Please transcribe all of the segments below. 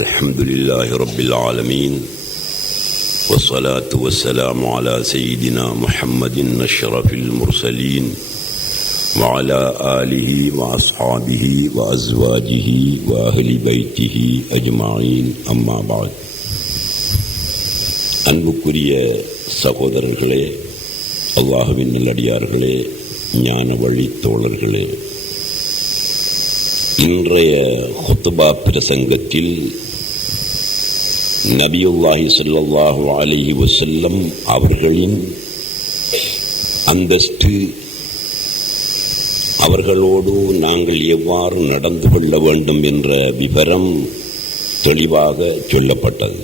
الحمد لله رب العالمين والصلاة والسلام على سيدنا محمد أشرف المرسلين وعلى آله وأصحابه وأزواجه وأهل بيته أجمعين أما بعد. அன்புக்குரிய சகோதரர்களே, அல்லாஹ்வின் நல்லடியார்களே, ஞான வழி தோழர்களே, இன்றைய ஹுத்பா பிரசங்கத்தில் நபியுல்லாஹி ஸல்லல்லாஹு அலைஹி வஸல்லம் அவர்களின் அந்தஸ்து, அவர்களோடு நாங்கள் எவ்வாறு நடந்து கொள்ள வேண்டும் என்ற விவரம் தெளிவாக சொல்லப்பட்டது.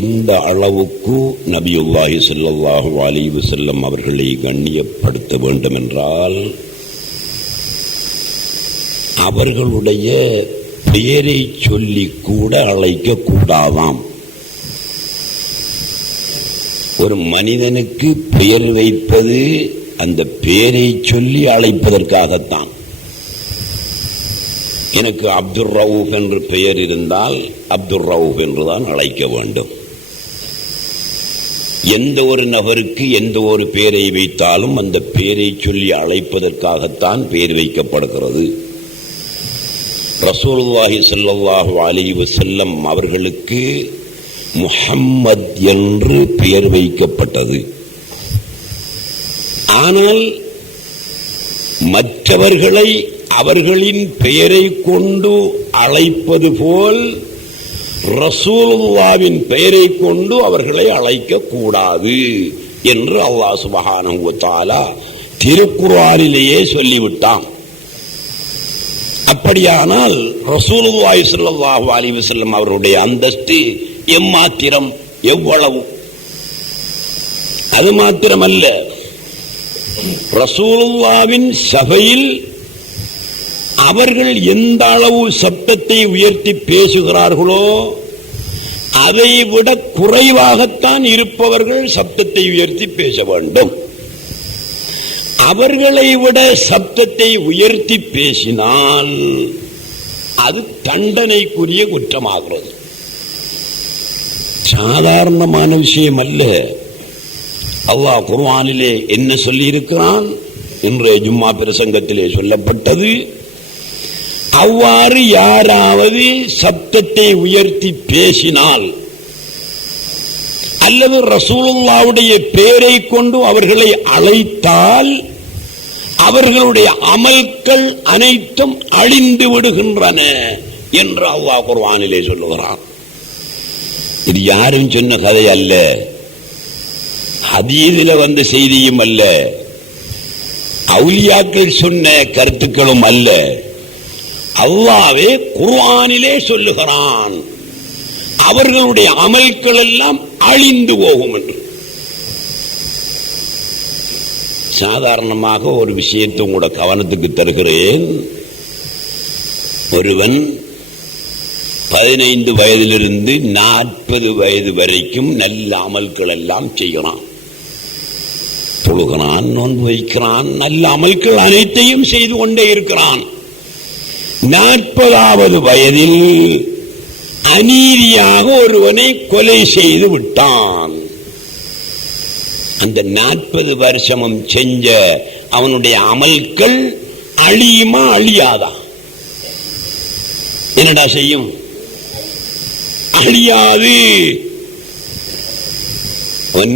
எந்த அளவுக்கு நபியுல்லாஹி ஸல்லல்லாஹு அலைஹி வஸல்லம் அவர்களை கண்ணியப்படுத்த வேண்டும் என்றால், அவர்களுடைய பெயரை சொல்லி கூட அழைக்க கூடாதாம். ஒரு மனிதனுக்கு பெயர் வைப்பது அந்த பெயரை சொல்லி அழைப்பதற்காகத்தான். எனக்கு அப்துல் ரவுஃப் என்று பெயர் இருந்தால் அப்துல் ரவுஃப் என்றுதான் அழைக்க வேண்டும். எந்த ஒரு நபருக்கு எந்த ஒரு பெயரை வைத்தாலும் அந்த பெயரை சொல்லி அழைப்பதற்காகத்தான் பெயர் வைக்கப்படுகிறது. ரசூலுல்லாஹி ஸல்லல்லாஹு அலைஹி வஸல்லம் அவர்களுக்கு முஹம்மத் என்று பெயர் வைக்கப்பட்டது. ஆனால் மற்றவர்களை அவர்களின் பெயரை கொண்டு அழைப்பது போல் ரசூலுல்லாஹ்வின் பெயரை கொண்டு அவர்களை அழைக்க கூடாது என்று அல்லாஹ் சுப்ஹானஹு வ தஆலா திருக்குர்ஆனிலேயே சொல்லிவிட்டான். அப்படியானால் ரசூலுல்லாஹி ஸல்லல்லாஹு அலைஹி வஸல்லம் அவருடைய அந்தஸ்து எம்மாத்திரம், எவ்வளவு? அது மாத்திரமல்ல, ரசூலுல்லாஹ்வின் சபையில் அவர்கள் எந்த அளவு சப்தத்தை உயர்த்தி பேசுகிறார்களோ அதை விட குறைவாகத்தான் இருப்பவர்கள் சப்தத்தை உயர்த்தி பேச வேண்டும். அவர்களை விட சப்தத்தை உயர்த்தி பேசினால் அது தண்டனைக்குரிய குற்றமாகிறது. சாதாரணமான விஷயம் அல்ல. அல்லாஹ் குர்ஆனிலே என்ன சொல்லி இருக்கிறான்? இன்றைய ஜும்மா பிரசங்கத்திலே சொல்லப்பட்டது, அவ்வாறு யாராவது சப்தத்தை உயர்த்தி பேசினால் அல்லது ரசூலுல்லாஹ்வுடைய பெயரை கொண்டு அவர்களை அழைத்தால் அவர்களுடைய அமல்கள் அனைத்தும் அழிந்து விடுகின்றன என்று அல்லாஹ் குர்ஆனிலே சொல்லுகிறான். இது யாரும் சொன்ன கதை அல்ல, ஹதீஸில வந்த செய்தியும் அல்ல, அவுலியாக்கள் சொன்ன கருத்துக்களும் அல்ல. அல்லாஹ்வே குர்ஆனிலே சொல்லுகிறான், அவர்களுடைய அமல்கள் எல்லாம் அழிந்து போகும் என்று. சாதாரணமாக ஒரு விஷயத்தை உங்களோட கவனத்துக்கு தருகிறேன். ஒருவன் 15 வயதிலிருந்து 40 வயது வரைக்கும் நல்ல அமல்கள் எல்லாம் செய்கிறான், தொழுகிறான், நோன்பு வைக்கிறான், நல்ல அமல்கள் அனைத்தையும் செய்து கொண்டே இருக்கிறான். 40வது வயதில் அநீதியாக ஒருவனை கொலை செய்து விட்டான். அந்த 40 வருஷமும் செஞ்ச அவனுடைய அமல்கள் அழியுமா அழியாதா? என்னடா செய்யும்? அழியாது.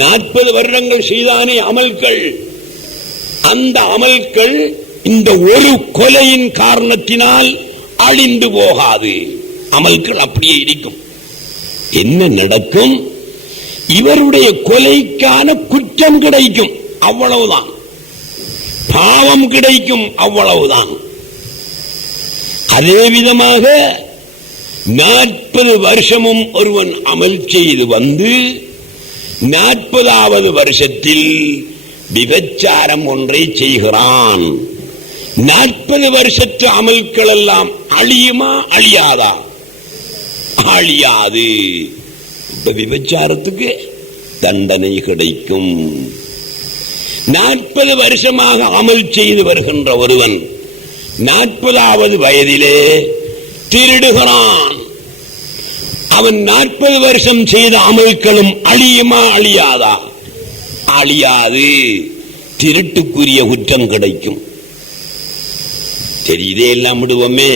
40 வருடங்கள் செய்தானே அமல்கள், அந்த அமல்கள் இந்த ஒரு கொலையின் காரணத்தினால் அழிந்து போகாது. அமல்கள் அப்படியே இருக்கும். என்ன நடக்கும்? இவருடைய கொலைக்கான குற்றம் கிடைக்கும், அவ்வளவுதான். பாவம் கிடைக்கும், அவ்வளவுதான். அதே விதமாக 40 வருஷமும் ஒருவன் அமல் செய்து வந்து 40வது வருஷத்தில் விபச்சாரம் ஒன்றை செய்கிறான். 40 வருஷத்து அமல்கள் எல்லாம் அழியுமா அழியாதா? அழியாது. விபச்சாரத்துக்கு தண்டனை கிடைக்கும். 40 வருஷமாக அமல் செய்து வருகின்ற ஒருவன் 40வது வயதிலே திருடுகிறான். அவன் 40 வருஷம் செய்த அமல்களும் அழியுமா அழியாதா? அழியாது. திருட்டுக்குரிய குற்றம் கிடைக்கும். சரி, இதையெல்லாம் விடுவோமே.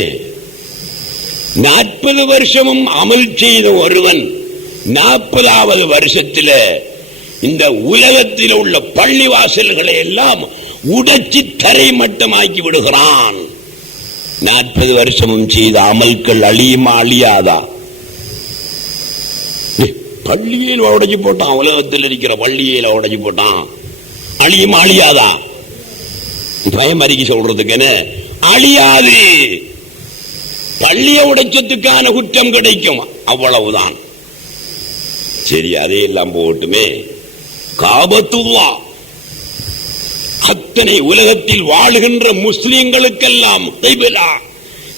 40 வருஷமும் அமல் செய்த ஒருவன் 40வது வருஷத்தில் இந்த உலகத்தில் உள்ள பள்ளிவாசல்களை எல்லாம் உடைச்சி தரை மட்டமாக்கி விடுகிறான். 40 வருஷமும் செய்த அமல்கள் அழியுமா அழியாதா? பள்ளியில் உடைச்சு போட்டான், உலகத்தில் இருக்கிற பள்ளியில உடைச்சு போட்டான், அழியுமா அழியாதா? பயம் அறிக்கை சொல்றதுக்கு அழியாது. பள்ளியை உடைச்சதுக்கான குற்றம் கிடைக்கும், அவ்வளவுதான். சரி, அதையெல்லாம் போட்டுமே. காபத்துல்லா அத்தனை உலகத்தில் வாழுகின்ற முஸ்லிம்களுக்கெல்லாம்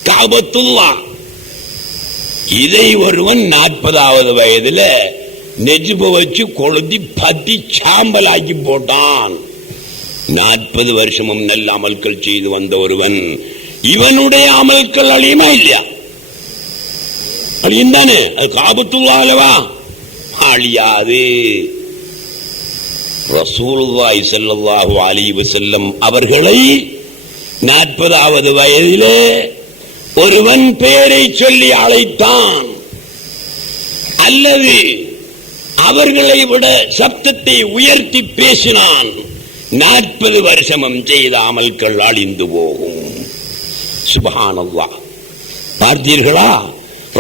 காபத்துல்லா. இதை ஒருவன் 40வது வயதுல நெஜிப வச்சு கொளுத்தி பத்தி சாம்பலாக்கி போட்டான். 40 வருஷமும் நல்ல அமல்கள் செய்து வந்த ஒருவன், இவனுடைய அமல்கள் அழியுமா இல்லையா? அழியும் தானே. அது காபத்துல்லாஹ்வா? அழியாது. ரசூலுல்லாஹி ஸல்லல்லாஹு அலைஹி வஸல்லம் அவர்களை 40வது வயதிலே ஒருவன் பெயரை சொல்லி அழைத்தான், அல்லது அவர்களை விட சப்தத்தை உயர்த்தி பேசினான். 40 வருஷமும் செய்த அமல்கள் அழிந்து போகும். சுப்ஹானல்லாஹ். பார்த்தீர்களா?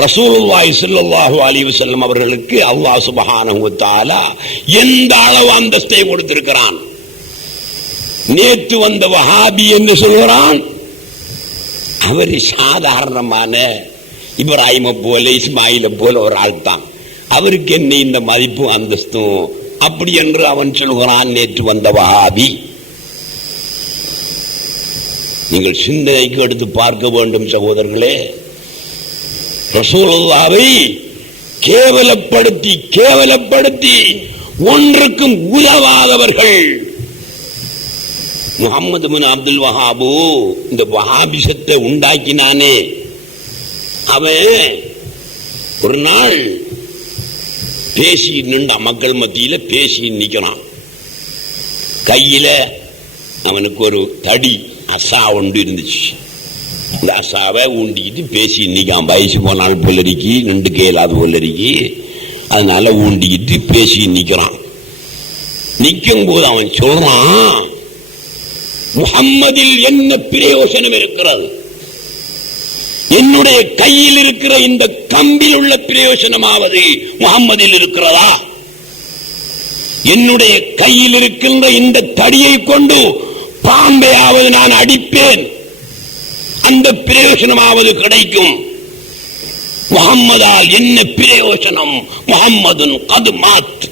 ரசூலுல்லாஹி ஸல்லல்லாஹு அலைஹி வஸல்லம் அவர்களுக்கு அல்லாஹ் சுப்ஹானஹு வ தஆலா எந்த அளவு அந்தஸ்தை கொடுத்திருக்கிறான். நேற்று வந்த வஹாபி என்று சொல்கிறான். அவர் சாதாரணமான இப்ராஹிம போல இஸ்மாயில போல ஒரு ஆள் தான். அவருக்கு என்ன இந்த மதிப்பு அந்தஸ்தும் அப்படி என்று அவன் சொல்கிறான். நேற்று வந்த வஹாபி. நீங்கள் சிந்தனைக்கு எடுத்து பார்க்க வேண்டும் சகோதரர்களே. ரசூலுல்லாஹ்வை கேவலப்படுத்தி கேவலப்படுத்தி ஒன்றுக்கும் உதவாதவர்கள் முஹம்மது பின் அப்துல் வஹாபு இந்த வஹாபிசத்தை உண்டாக்கினானே, அவன் ஒரு நாள் பேசி நின்ற மக்கள் மத்தியில பேசி நிற்கிறான். கையில அவனுக்கு ஒரு தடி அசா ஒன்று இருந்துச்சு. இந்த அசாவை ஊண்டிக்கிட்டு பேசி நிற்கான். வயசு போனால் போலரிக்கி, நின்று கேளாது போலரிக்கி, அதனால ஊண்டிக்கிட்டு பேசி நிற்கிறான். நிற்கும் போது அவன் சொல்றான், முஹம்மதில் என்ன பிரயோசனம் இருக்கிறது? என்னுடைய கையில் இருக்கிற இந்த கம்பில் உள்ள பிரயோசனமாவது முஹம்மதில் இருக்கிறதா? என்னுடைய கையில் இருக்கின்ற இந்த தடியை கொண்டு பாம்பையாவது நான் அடிப்பேன், அந்த பிரயோசனமாவது கிடைக்கும். முஹம்மதால் என்ன பிரயோசனம்? முஹம்மதுன் கது மாத்,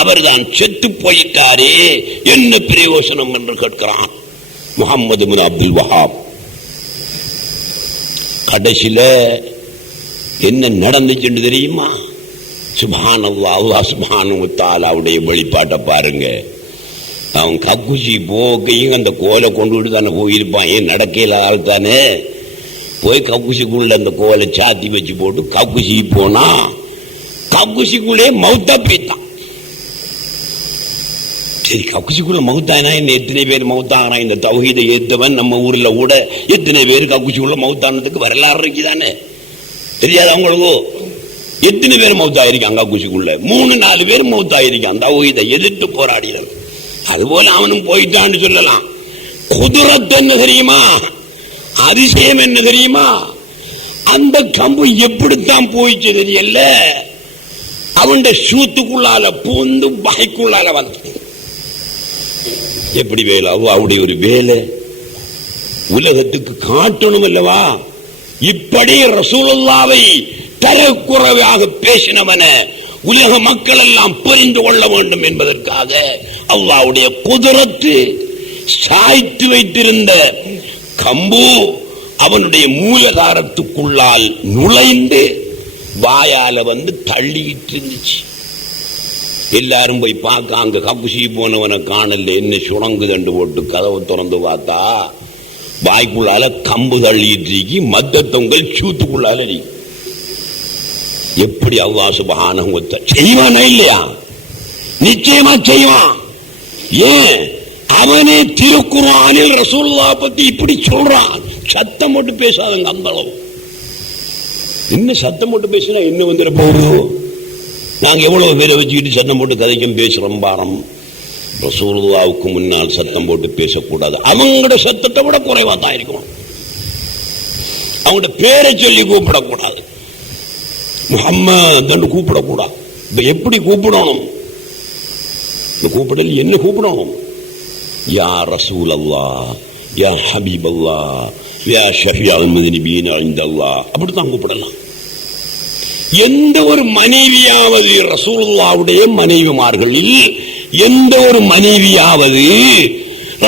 அவர்தான் செத்து போயிட்டாரே, என்ன பிரயோசனம் என்று கேட்கிறான் முஹம்மது பின் அப்துல் வஹாப். கடைசியில என்ன நடந்துச்சு தெரியுமா? சுப்ஹானல்லாஹ். அல்லாஹ் சுப்ஹானஹு வ தஆலாவுடைய வெளிப்பாட்டை பாருங்க. அவன் கக்குசி போக்கையும் அந்த கோலை கொண்டு தானே போயிருப்பான். ஏன் நடக்கையில ஆள் தானே. போய் கக்குசிக்குள்ள அந்த கோலை சாத்தி வச்சு போட்டு கக்குசி போனா கக்குசிக்குள்ளே மௌத்தா போய்த்தான். சரி, கக்குசிக்குள்ள மௌத்தானா என்ன? எத்தனை பேர் மௌத்தாகிறான்? இந்த தௌஹீதை ஏத்தவன் நம்ம ஊர்ல கூட எத்தனை பேர் கக்குசிக்குள்ள மௌத்தானதுக்கு வரலாறு இருக்குதானே? தெரியாது அவங்களுக்கு? எத்தனை பேர் மௌத்தாயிருக்கான் கக்குசிக்குள்ள? 3-4 பேர் மௌத்தாயிருக்கான் தௌஹீதை எதிர்த்து போராடினது. அதுபோல அவனும் போயிட்டான்னு சொல்லலாம். குதுரத் என்ன தெரியுமா? அதிசயம் என்ன தெரியுமா? அந்த கம்பு எப்படித்தான் போயிச்சு தெரியல, அவன் சூத்துக்குள்ளால பூந்து வாய்க்குள்ளால வந்து எப்படி வேலை? அவருடைய ஒரு வேலை உலகத்துக்கு காட்டணும் அல்லவா? இப்படி ரசூலுல்லாஹ்வை தரக்குறைவாக பேசினவன உலக மக்கள் எல்லாம் புரிந்து கொள்ள வேண்டும் என்பதற்காக அல்லாஹ்வுடைய குதிரத்து சாய்த்து வைத்திருந்த கம்பு அவனுடைய மூலதாரத்துக்குள்ளால் நுழைந்து வாயால வந்து தள்ளிட்டு இருந்துச்சு. எல்லாரும் போய் பார்க்க, அங்க கப்புசி போனவனை காணல, என்ன சுணங்கு தண்டு போட்டு கதவை திறந்து பார்த்தா வாய்க்குள்ளால கம்பு தள்ளிட்டு மத்த தொங்கல் சூத்துக்குள்ளால எப்படி அல்லாஹ் சுப்ஹானஹு வ தஆலா செய்வானா இல்லையா? நிச்சயமா செய்வான். ஏன்? அவனே திருக்குர்ஆனில் ரசூலுல்லாஹ் பத்தி இப்படி சொல்றான். சத்தம் போட்டு பேசாதங்க, அந்த அளவு. என்ன சத்தம் போட்டு பேசினா என்ன வந்துட போகுது? நாங்க எவ்வளவு பேரை வச்சுக்கிட்டு சத்தம் போட்டு கதைக்கும் பேசுறோம் பாரம். ரசூலுல்லாஹ்வுக்கு முன்னால் சத்தம் போட்டு பேசக்கூடாது. அவங்களோட சத்தத்தை விட குறைவா தான் இருக்கும். அவங்களோட பேரை சொல்லி கூப்பிடக்கூடாது. முஹம்மது கூப்பிடக்கூடாது. எப்படி கூப்பிடணும்? கூப்பிடல என்ன கூப்பிடணும்? யா ரசூல் அல்லாஹ், யா ஹபீப் அல்லாஹ், யா ஷஃபியல் முذنبீன் இன்தல்லாஹ், அப்படித்தான் கூப்பிடலாம். எந்த ஒரு மனைவியாவது ரசூலுல்லாஹ்வுடைய மனைவிமார்களில் எந்த ஒரு மனைவியாவது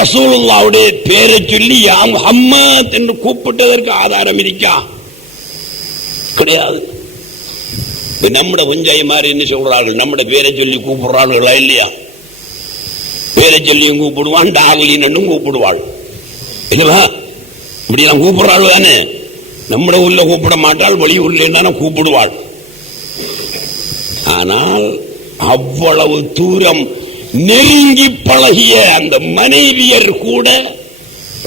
ரசூலுல்லாஹ்வுடைய பேரை சொல்லி யா முஹம்மத் என்று கூப்பிட்டதற்கு ஆதாரம் இருக்கா? கிடையாது. நம்முடைய பஞ்சாயமார் என்ன சொல்றார்கள்? நம்முடைய பேரை சொல்லி கூப்பிடுறார்களா இல்லையா? பேரை சொல்லியும் கூப்பிடுவான், டார்லின்னு கூப்பிடுவாள் இல்லவா? இப்படி நான் கூப்பிடுறாள் தானே. நம்முடைய உள்ள கூப்பிட மாட்டாள், வெளி உள்ள கூப்பிடுவாள். ஆனால் அவ்வளவு தூரம் நெருங்கி பழகிய அந்த மனைவியர் கூட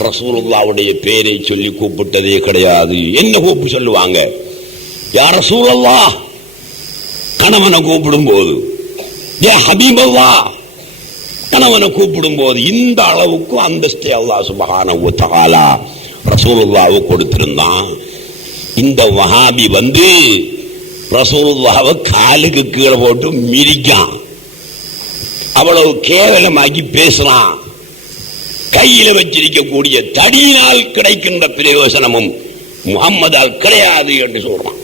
ரசூலுல்லாஹ்வுடைய பேரை சொல்லி கூப்பிட்டதே கிடையாது. என்ன கூப்பிட்டு சொல்லுவாங்க? யா ரசூலல்லாஹ் கணவனை கூப்பிடும் போது, யா ஹபீபல்லாஹ் கணவனை கூப்பிடும் போது. இந்த அளவுக்கு அந்தஸ்தை அல்லாஹ் சுப்ஹானஹு வ தஆலா ரசூலுல்லாஹ்வுக்கு கொடுத்திருந்தான். இந்த வஹாபி வந்து ரசூலுல்லாஹ்வை காலுக்கு கீழே போட்டு மிதிக்கான். அவ்வளவு கேவலமாக்கி பேசுறான். கையில வச்சிருக்கக்கூடிய தடியினால் கிடைக்கின்ற பிரயோசனமும் முஹம்மதால் கிடையாது என்று சொல்றான்.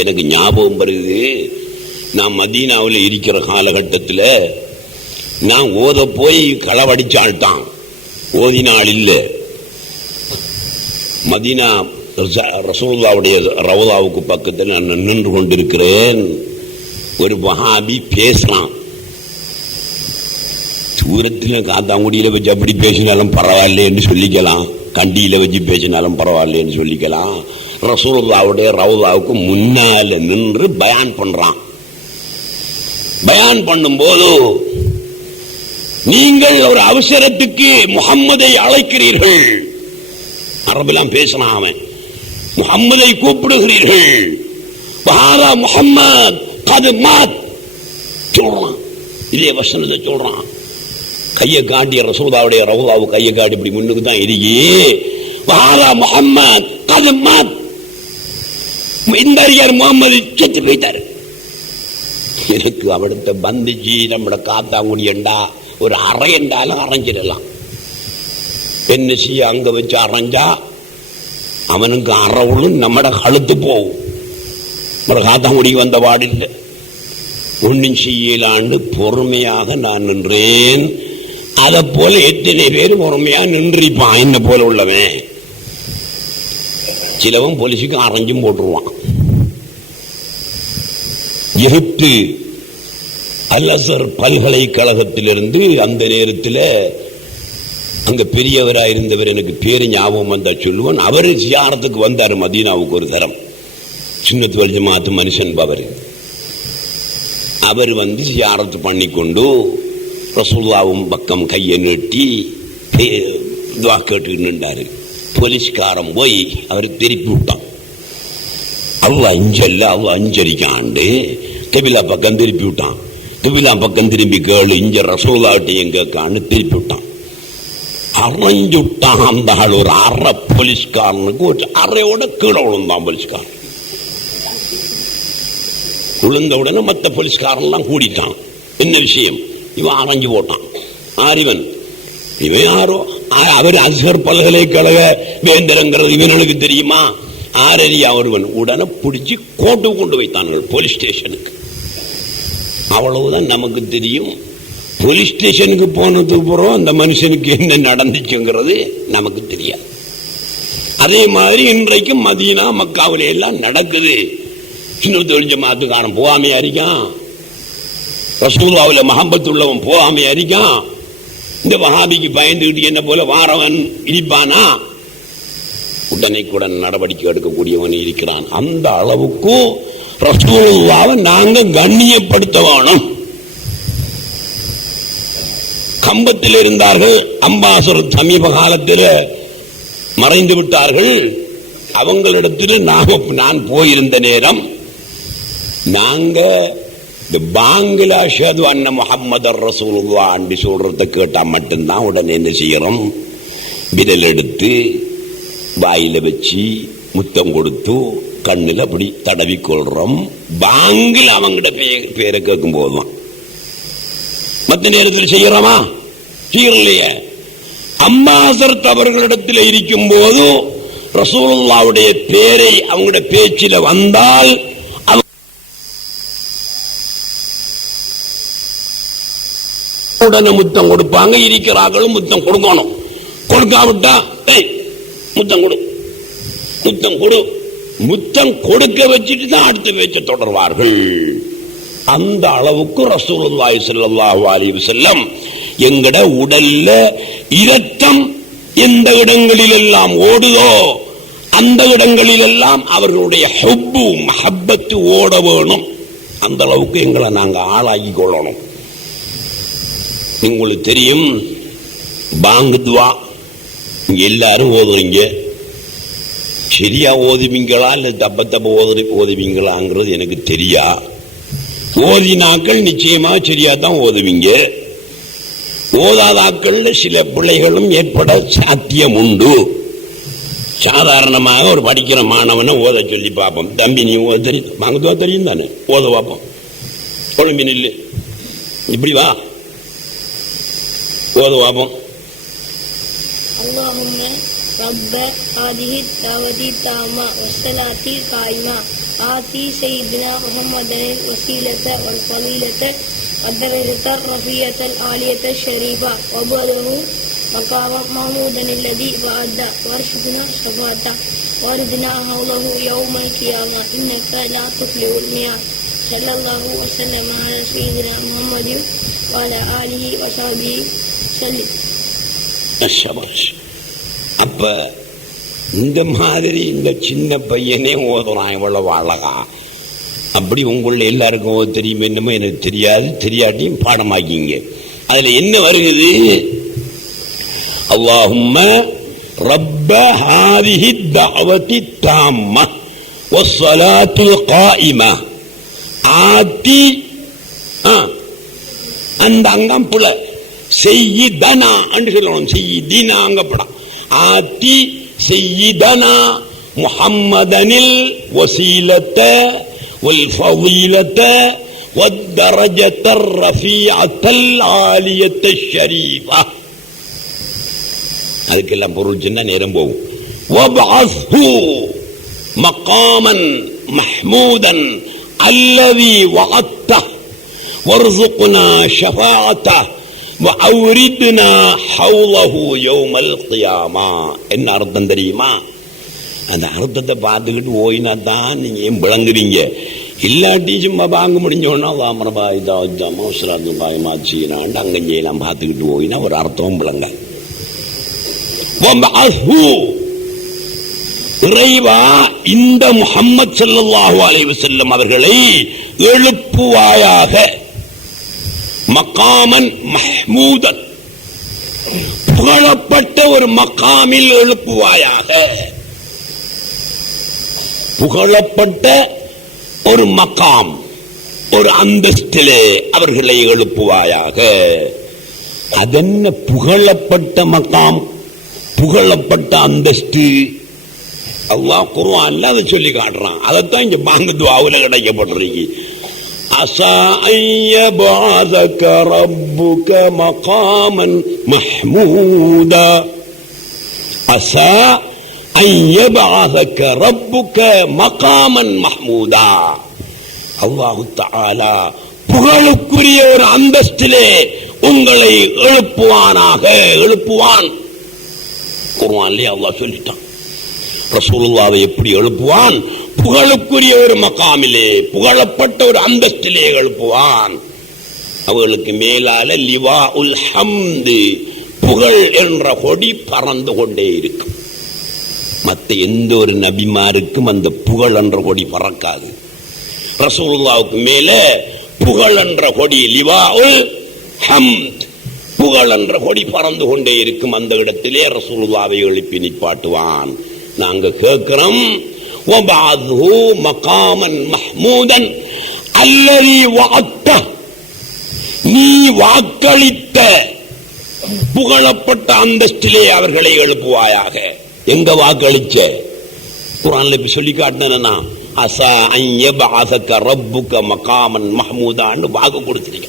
எனக்கு ஞாபகம் வருது, நான் மதீனாவில் இருக்கிற காலகட்டத்தில் நான் ஓத போய் களவடிச்சால்தான், ஓதினாள் இல்லை. மதீனா ரசூலுல்லாஹ்வுடைய ரவுதாவுக்கு பக்கத்தில் நான் நின்று கொண்டிருக்கிறேன். ஒரு வஹாபி பேசுறான். தூரத்தில் காத்தாங்குடியில வச்சு அப்படி பேசினாலும் பரவாயில்ல என்று சொல்லிக்கலாம், கண்டியில வச்சு பேசினாலும் பரவாயில்ல என்று சொல்லிக்கலாம். ரசூலுல்லாஹ்வுடைய ரவுதாவுக்கு முன்னால நின்று பயான் பண்றான். பயான் பண்ணும் போது, நீங்கள் ஒரு அவசரத்துக்கு முஹம்மதை அழைக்கிறீர்கள், அரபெல்லாம் பேசினான் அவன். முஹம்மதை கூப்பிடுகிறீர்கள், வஹாதா முஹம்மத் கது மாத் சொல்றான். இதே வசனத்தை சொல்றான். கையை காட்டிய ரசூலுல்லாஹ்வுடைய ரவுதாவு கையை காட்டி இப்படி முன்னுக்கு தான் இருக்கே, வஹாதா முஹம்மத் கது மாத், இந்த முகம்மது செத்து போயிட்டாரு. எனக்கு அவடுத்த பந்துச்சு நம்மட காத்தாங்குடியண்டா ஒரு அறை என்றாலும் அரைஞ்சிடலாம். என்ன செய்ய? அங்க வச்சு அரைஞ்சா அவனுக்கு அறவுளும் நம்மட கழுத்து போகும். நம்மட காத்தாங்குடிக்கு வந்த பாடில்லை. ஒன்னும் செய்யலாண்டு பொறுமையாக நான் நின்றேன். அதை போல எத்தனை பேர் பொறுமையா நின்றிப்பான் என்ன போல உள்ளவன். சிலவன் போலீஸுக்கு அரைஞ்சும் போட்டுருவான். எகிப்து அல் அஸர் பல்கலைக்கழகத்திலிருந்து அந்த நேரத்தில் அங்க பெரியவராக இருந்தவர், எனக்கு பேரு ஞாபகம் வந்தா சொல்லுவான். அவர் ஜியாரத்துக்கு வந்தார் மதீனாவுக்கு ஒரு தரம். சுன்னத் வல் ஜமாஅத் மனுஷன் பவர். அவர் வந்து ஜியாரத்து பண்ணிக்கொண்டு ரசூலுல்லாஹ்வும் பக்கம் கையை நீட்டி துஆ கேட்டு நின்றாரு. போலீஸ்காரன் போய் அவரை திருப்பி விட்டான். அல்லாஹ் அஞ்சல்ல, அல்லாஹ் அஞ்சரிக்காண்டு கிபிலா பக்கம் திருப்பி விட்டான். கிபிலா பக்கம் திரும்பி கேளு, இங்க ரசூலுல்லாஹ்ட்டையும் கேட்கான்னு திருப்பி விட்டான். அரைஞ்சு விட்டான். அந்த ஆள் ஒரு அரை போலீஸ்காரனுக்கு ஒரு அறையோட கீழே விழுந்தான். போலீஸ்காரன் விழுந்த உடனே மற்ற போலீஸ்காரன்லாம் கூடிட்டான். என்ன விஷயம்? இவன் அரைஞ்சு போட்டான். ஆரிவன் இவன் யாரோ, அவர் அஸ்ஹர் பல்கலைக்கழக வேந்தரங்கிறது இவனுக்கு தெரியுமா? ஆரறியா ஒருவன். உடனே பிடிச்சி கோட்டு கொண்டு வைத்தார்கள் போலீஸ் ஸ்டேஷனுக்கு. அவ்வளவுதான் நமக்கு தெரியும். போலீஸ் ஸ்டேஷனுக்கு போனதுக்கு அப்புறம் அந்த மனுஷனுக்கு என்ன நடந்துச்சுங்கிறது நமக்கு தெரியாது. அதே மாதிரி இன்றைக்கு மதீனா மக்காவில எல்லாம் நடக்குது. சுன்னத் வல் ஜமாஅத்துக்காரன் போகாமையா இருக்கான்? ரசூலுல்லாஹ்வுல மஹப்பத் உள்ளவன் போகாமையா இருக்கான்? இந்த வஹாபிக்கு பயந்துகிட்டு என்ன போல வாரவன் இருப்பானா? உடனேக்குடன் நடவடிக்கை எடுக்கக்கூடியவன் இருக்கிறான். அந்த அளவுக்கு ரசூலுல்லாஹ்வை நாங்க கண்ணியப்படுத்த வேணும். கம்பத்தில் இருந்தார்கள், அம்பாசுர் சமீப காலத்தில் மறைந்து விட்டார்கள். அவங்களிடத்தில் நான் போயிருந்த நேரம் நாங்க இந்த பாங்கிலாஷது அண்ண முஹம்மது ரசூலுல்லாஹ் என்று சொல்றத கேட்டா மட்டும்தான் உடனே என்ன செய்யறோம், விரல் எடுத்து வாயில வச்சு முத்தம் கொடுத்து கண்ணில் அப்படி தடவி கொள்றோம். பாங்கில் அவங்கட பேரை கேட்கும் போதுதான். மற்ற நேரத்தில் செய்யறோமா? செய்யலையே. அம்மாசரத் அவர்களிடத்தில் இருக்கும் போது ரசூலுல்லாஹ்வுடைய பேரை அவங்களுடைய பேச்சில வந்தால் உடனே முத்தம் கொடுப்பாங்க. இருக்கிறார்களும் முத்தம் கொடுக்கணும். கொடுக்காவிட்டா முத்தம் கொடு, முத்தம் கொடு, முத்தம் கொடுக்க வச்சுட்டு தான் அடுத்த பேச்சை தொடர்வார்கள். அந்த அளவுக்கு ரசூலுல்லாஹி ஸல்லல்லாஹு அலைஹி வஸல்லம் எங்கட உடல்ல இரத்தம் எந்த இடங்களில் எல்லாம் ஓடுதோ அந்த இடங்களில் எல்லாம் அவர்களுடைய ஹுப்பு மஹப்பத்து ஓட வேணும். அந்த அளவுக்கு எங்களை நாங்க ஆளாக்கி கொள்ளணும். உங்களுக்கு தெரியும், பாங்கு துவா இங்க எல்லாரும் ஓதுறீங்க. சரியா ஓதுவீங்களா இல்ல தப்ப தப்ப ஓதுவீங்களாங்கிறது எனக்கு தெரியா. ஓதினாக்கள் நிச்சயமா சரியா தான் ஓதுவீங்க. ஓதாதாக்கள் சில பிள்ளைகளும் ஏற்பட சாத்தியம் உண்டு. சாதாரணமாக ஒரு படிக்கிற மாணவனை ஓத சொல்லி பார்ப்போம். தம்பி நீ ஓத தெரியும், வாங்க தெரியும் தானே, ஓத பார்ப்போம். கொழும்பி நில்லு, இப்படி வா, ஓத பார்ப்போம். اللهم رب هذه الدعوة التامة والصلاة القائمة آتي سيدنا محمد الوسيلة والفضيلة والدرجة الرفيعة العالية الشريفة وبلغه مقام محمودا الذي وعد وارشدنا شفاعته واردنا حوله يوم القيامة إنك لا تخلف الميعاد صلى الله وسلم على سيدنا محمد وعلى آله وصحبه وسلم. அப்ப இந்த மாதிரி இந்த சின்ன பையனே ஓதுறான், இவ்வளவு அழகா. அப்படி உங்கள எல்லாருக்கும் ஓத தெரியும் என்னமோ எனக்கு தெரியாது. தெரியாட்டியும் பாடமாக்கிங்க. அதுல என்ன வருகிறது? அல்லாஹும்ம ரப்ப ஹாதிஹி தஅவதி தாம்ம வஸ்ஸலாத்துல் காயிமா ஆதி அந்த அங்கம் புல செய்யிதனா என்று சொல்லணும். செய்யிதினா அங்கப்படம். ஆதி செய்யிதனா முஹம்மதனில் வசீலத்த வல் ஃபதீலத்த வத்தரஜத்தர் ரஃபீஅத்தல் ஆலியத்தஷ் ஷரீஃபா. அதுக்கெல்லாம் பொருள் சின்ன நேரம் போகும். வபஅஸ்ஹு மகாமன் மஹ்மூதன் அல்லதி வஅத்த வர்ஸுக்னா ஷஃபாஅத்தஹு வஅவ்ரித்னா ஹௌலஹு யௌமல் கியாமா. என்ன அர்த்தம் தெரியுமா? அந்த அர்த்தத்தை பார்த்துக்கிட்டு ஓயினா தான் நீங்க ஏன் விளங்குவீங்க. இல்லாட்டி சும்மா வாங்க முடிஞ்சோன்னா வாமரபாய் தாஜாமா உஸ்ராத்து பாயமாச்சினாண்டு அங்கஞ்செல்லாம் பார்த்துக்கிட்டு ஓயினா ஒரு அர்த்தமும் விளங்க. இறைவா, இந்த முஹம்மது ஸல்லல்லாஹு அலைஹி வஸல்லம் அவர்களை எழுப்புவாயாக. மகாமன் மஹ்மூதன், புகழப்பட்ட ஒரு மகாமில் எழுப்புவாயாக. புகழப்பட்ட ஒரு மகாம், ஒரு அந்தஸ்திலே அவர்களை எழுப்புவாயாக. அதென்ன புகழப்பட்ட மகாம், புகழப்பட்ட அந்தஸ்து? அல்லாஹ் குர்ஆன்ல அதை சொல்லி காட்டுறான். அதைத்தான் இங்க பாங்கு துஆவுல கிடைக்கப்பட்டிருக்கு. அஸா அன் யபஅஸக ரப்புக மகாமன் மஹ்மூதா. அஸா அன் யபஅஸக ரப்புக மகாமன் மஹ்மூதா. அல்லாஹ் தஆலா புகழுக்குரிய ஒரு அந்தஸ்திலே உங்களை எழுப்புவானாக, எழுப்புவான். குர்ஆன்லயே அல்லாஹ் சொல்லிட்டான். ரசூலுல்லாஹ்வை எப்படி எழுப்புவான்? புகழுக்குரிய ஒரு மகாமிலே, புகழப்பட்ட ஒரு அந்தஸ்திலே எழுப்புவான். அவர்களுக்கு மேலால லிவாஉல் ஹம்து, புகழ் என்ற கொடி பறந்து கொண்டே இருக்கும். மற்ற எந்த ஒரு நபிமாருக்கும் அந்த புகழ் என்ற கொடி பறக்காது. ரசூலுல்லாவுக்கு மேல புகழ் என்ற கொடி, லிவாஉல் ஹம்த், புகழ் என்ற கொடி பறந்து கொண்டே இருக்கும். அந்த இடத்திலே ரசூலுல்லாவை எழுப்பி நிப்பாட்டுவான். நாங்க கேட்கிறோம், வபஅத்ஹு மகாமன் மஹ்மூதன் அல்லதி வஅத்த, நீ வாக்களித்த புகழப்பட்ட அந்தஸ்திலே அவர்களை எழுப்புவாயாக. எங்க வாக்களிச்ச? குர்ஆன்ல இப்ப சொல்லி காட்டினா, அஸா அன் யபஅஸக ரப்புக மகாமன் மஹ்மூதான்னு வாக்கு கொடுத்திருக்க.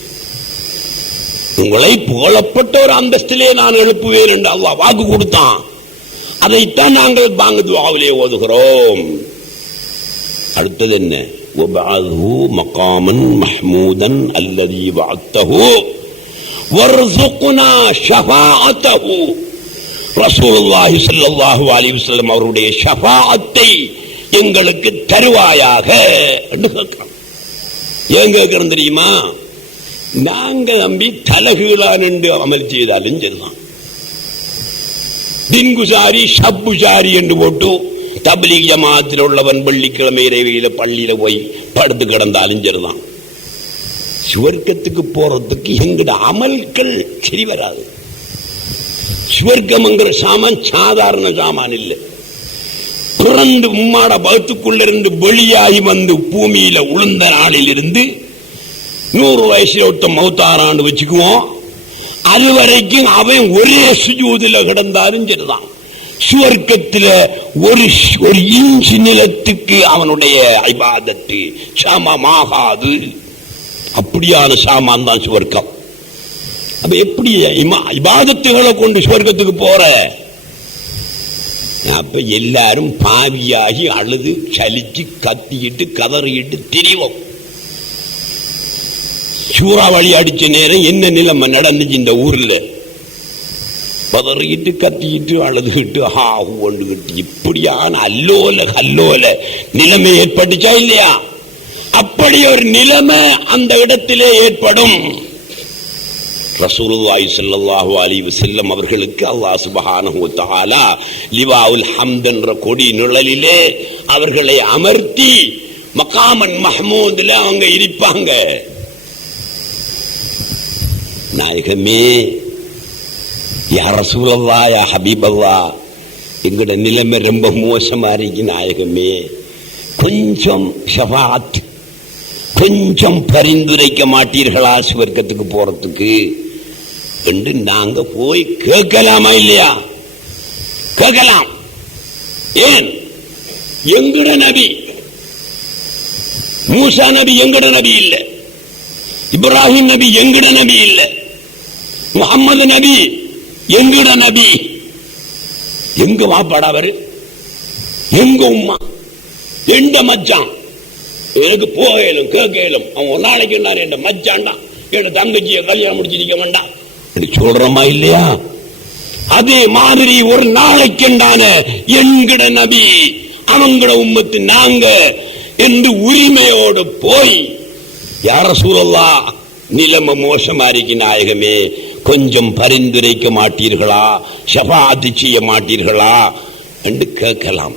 உங்களை புகழப்பட்ட ஒரு அந்தஸ்திலே நான் எழுப்புவேன் என்று அல்லாஹ் வாக்கு கொடுத்தான். அதைத்தான் நாங்கள் பாங்கு துஆவிலே ஓதுகிறோம். அடுத்தது என்ன? வபஅத்ஹு மகாமன் மஹ்மூதன் அல்லதி வஅத்தஹு வர்ஸுக்னா ஷஃபாஅத்தஹு, ரசூலுல்லாஹி ஸல்லல்லாஹு அலைஹி வஸல்லம் அவருடைய ஷஃபாஅத்தை எங்களுக்கு தருவாயாக என்று கேட்கிறோம். ஏன் கேட்கிறோம் தெரியுமா? நாங்க நம்பி தலகீழா நின்று அமல் செய்தாலும் சரிதான், தின்குசாரி ஷப்புசாரி என்று போட்டு தப்லீக் ஜமாத்தில் உள்ளவன் வெள்ளிக்கிழமை இரவையில பள்ளியில போய் படுத்து கிடந்தாலும் சரிதான், சுவர்க்கத்துக்கு போறதுக்கு எங்கட அமல்கள் சரி வராது. சுவர்க்கம்ங்கிற சாமான் சாதாரண சாமான் இல்லை. பிறந்து உம்மாட பகத்துக்குள்ளிருந்து வெளியாகி வந்து பூமியில உளுந்த நாளில் இருந்து 100 வயசுல ஒருத்த மௌத்தாராண்டு வச்சுக்குவோம், அது வரைக்கும் அவன் ஒரே சுஜூதில் கிடந்தாலும் சரிதான். சுவர்க்கத்தில் ஒரு இன்ச்சு நிலத்துக்கு அவனுடைய இபாதத்து சமமாகாது. அப்படியான சாமான் தான் சுவர்க்கம். அப்ப எப்படி இபாதத்துகளை கொண்டு சுவர்க்கத்துக்கு போற? அப்ப எல்லாரும் பாவியாகி அழுது சலிச்சு கத்திக்கிட்டு கதறிட்டு திரிவோம். சூறாவளி அடிச்ச நேரம் என்ன நிலைமை நடந்துச்சு இந்த ஊர்ல? பதறிட்டு கத்திக்கிட்டு அழுதுகிட்டு ஆகுண்டுகிட்டு இப்படியான அல்லோல கல்லோல நிலைமை ஏற்பட்டுச்சா இல்லையா? அப்படி ஒரு நிலைமை அந்த இடத்திலே ஏற்படும். ரசூலுல்லாஹி ஸல்லல்லாஹு அலைஹி வஸல்லம் அவர்களுக்கு அல்லாஹ் சுப்ஹானஹு வ தஆலா லிவாஉல் ஹம்த் என்ற கொடி நிழலிலே அவர்களை அமர்த்தி மகாமன் மஹ்மூதுல அவங்க இருப்பாங்க. நாயகமே, யா ரசூலல்லாஹ், யா ஹபீபல்லாஹ், எங்கட நிலைமை ரொம்ப மோசமா இருக்கு நாயகமே, கொஞ்சம் ஷஃபாஅத், கொஞ்சம் பரிந்துரைக்க மாட்டீர்களா சுவர்க்கத்துக்கு போறதுக்கு என்று நாங்க போய் கேட்கலாமா இல்லையா? கேட்கலாம். ஏன்? எங்கட நபி மூசா நபி எங்கட நபி இல்ல, இப்ராஹிம் நபி எங்கட நபி இல்ல, முஹம்மது நபி எங்கட நபி. எங்க வாப்பாடாவரு, எங்க உம்மா, எந்த மச்சான், எனக்கு போகலும் கேட்கலும். அவன் ஒரு நாளைக்கு என் மச்சான்டா, என் தங்கச்சியை கல்யாணம் முடிச்சிருக்க வேண்டாம் சொல்றமா இல்லையா? அதே மாதிரி ஒரு நாளைக்குண்டான என்கிற நபி அவங்கட உம்மத்து நாங்க என்று உரிமையோடு போய், யா ரசூலல்லாஹ், நிலைமை மோசமா இருக்கு நாயகமே, கொஞ்சம் பரிந்துரைக்க மாட்டீர்களா, ஷஃபாஅத் செய்ய மாட்டீர்களா என்று கேட்கலாம்.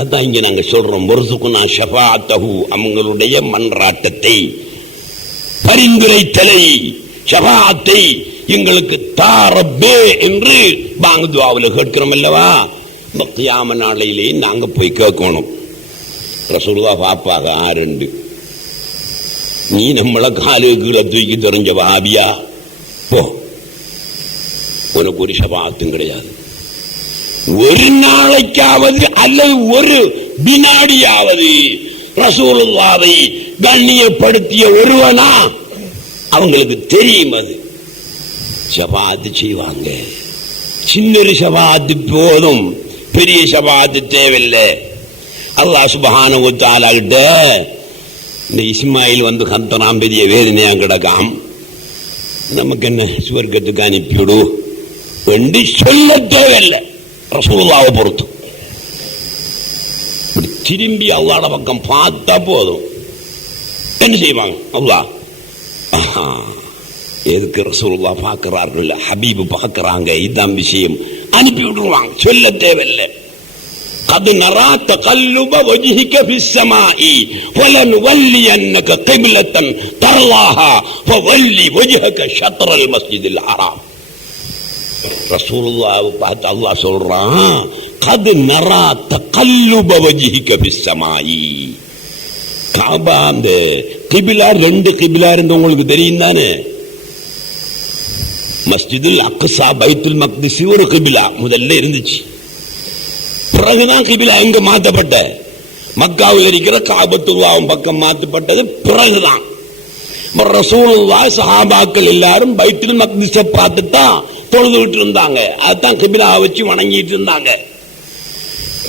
அதான் இங்க நாங்க சொல்றோம், வர்ஸுக்னா ஷஃபாஅத்தஹு, அவங்களுடைய மன்றாட்டத்தை, பரிந்துரைத்தலை, ஷஃபாஅத்தை எங்களுக்கு தா ரப்பே என்று பாங்கு துஆவில் கேட்கிறோம் அல்லவா? கியாம நாளையிலே நாங்க போய் கேட்கணும். ரசூலுல்லாஹ் பாப்பாக ஆரண்டு, நீ நம்மளை காலு கீழே தூக்கி தெரிஞ்ச வாபியா போ, உனக்கு ஒரு ஷஃபாஅத்தும் கிடையாது. ஒரு நாளைக்காவது அல்லது ஒரு வினாடியாவது ரசூலுல்லாஹ்வை கண்ணியப்படுத்திய ஒருவனா அவங்களுக்கு தெரியும். அது ஷஃபாஅத் செய்வாங்க. சின்ன ஷஃபாஅத் போதும், பெரிய ஷஃபாஅத் தேவையில்லை. அல்லாஹ் சுப்ஹானஹு வ தஆலா கிட்ட இந்த இஸ்மாயில் வந்து கந்தனாம் பெரிய வேதனையா கிடக்காம், நமக்கு என்ன சுவர்க்கத்துக்கு அனுப்பிவிடு என்று சொல்ல தேவையில்லை. ரசூலுல்லாஹ்வை பொறுத்து திரும்பி அல்லாஹ்வுடைய பக்கம் பார்த்தா போதும். என்ன செய்வாங்க? அல்லாஹ் எதுக்கு ரசூலுல்லாஹ் பார்க்கிறார்கள், ஹபீபு பார்க்கிறாங்க, இதுதான் விஷயம், அனுப்பி விடுவாங்க, சொல்ல தேவையில்லை. قد نرى تقلب وجهك في السماء فلنولينك قبلة ترضاها فولي وجهك شطر المسجد الحرام. ரசூலுல்லாஹ் பார்த்து அல்லாஹ் சொல்றான், قد نرى تقلب وجهك في السماء. காபா அந்த கிபிலா, ரெண்டு கிபிலா இருந்து உங்களுக்கு தெரியும் தானே. மஸ்ஜிதுல் அக்ஸா பைத்துல் மக்திஸ் ஒரு கிபிலா முதல்ல இருந்துச்சு. பிறகுதான் கிபிலா எங்க மாற்றப்பட்ட, மக்காவில் இருக்கிற காபத்துல்லாஹ் பக்கம் மாற்றப்பட்டது பிறகுதான். ரசூலுல்லாஹ் சஹாபாக்கள் எல்லாரும் பைத்துல் மக்திஸை பார்த்துதான் தொழுதுகிட்டு இருந்தாங்க. அதுதான் கிபிலா வச்சு வணங்கிட்டு இருந்தாங்க.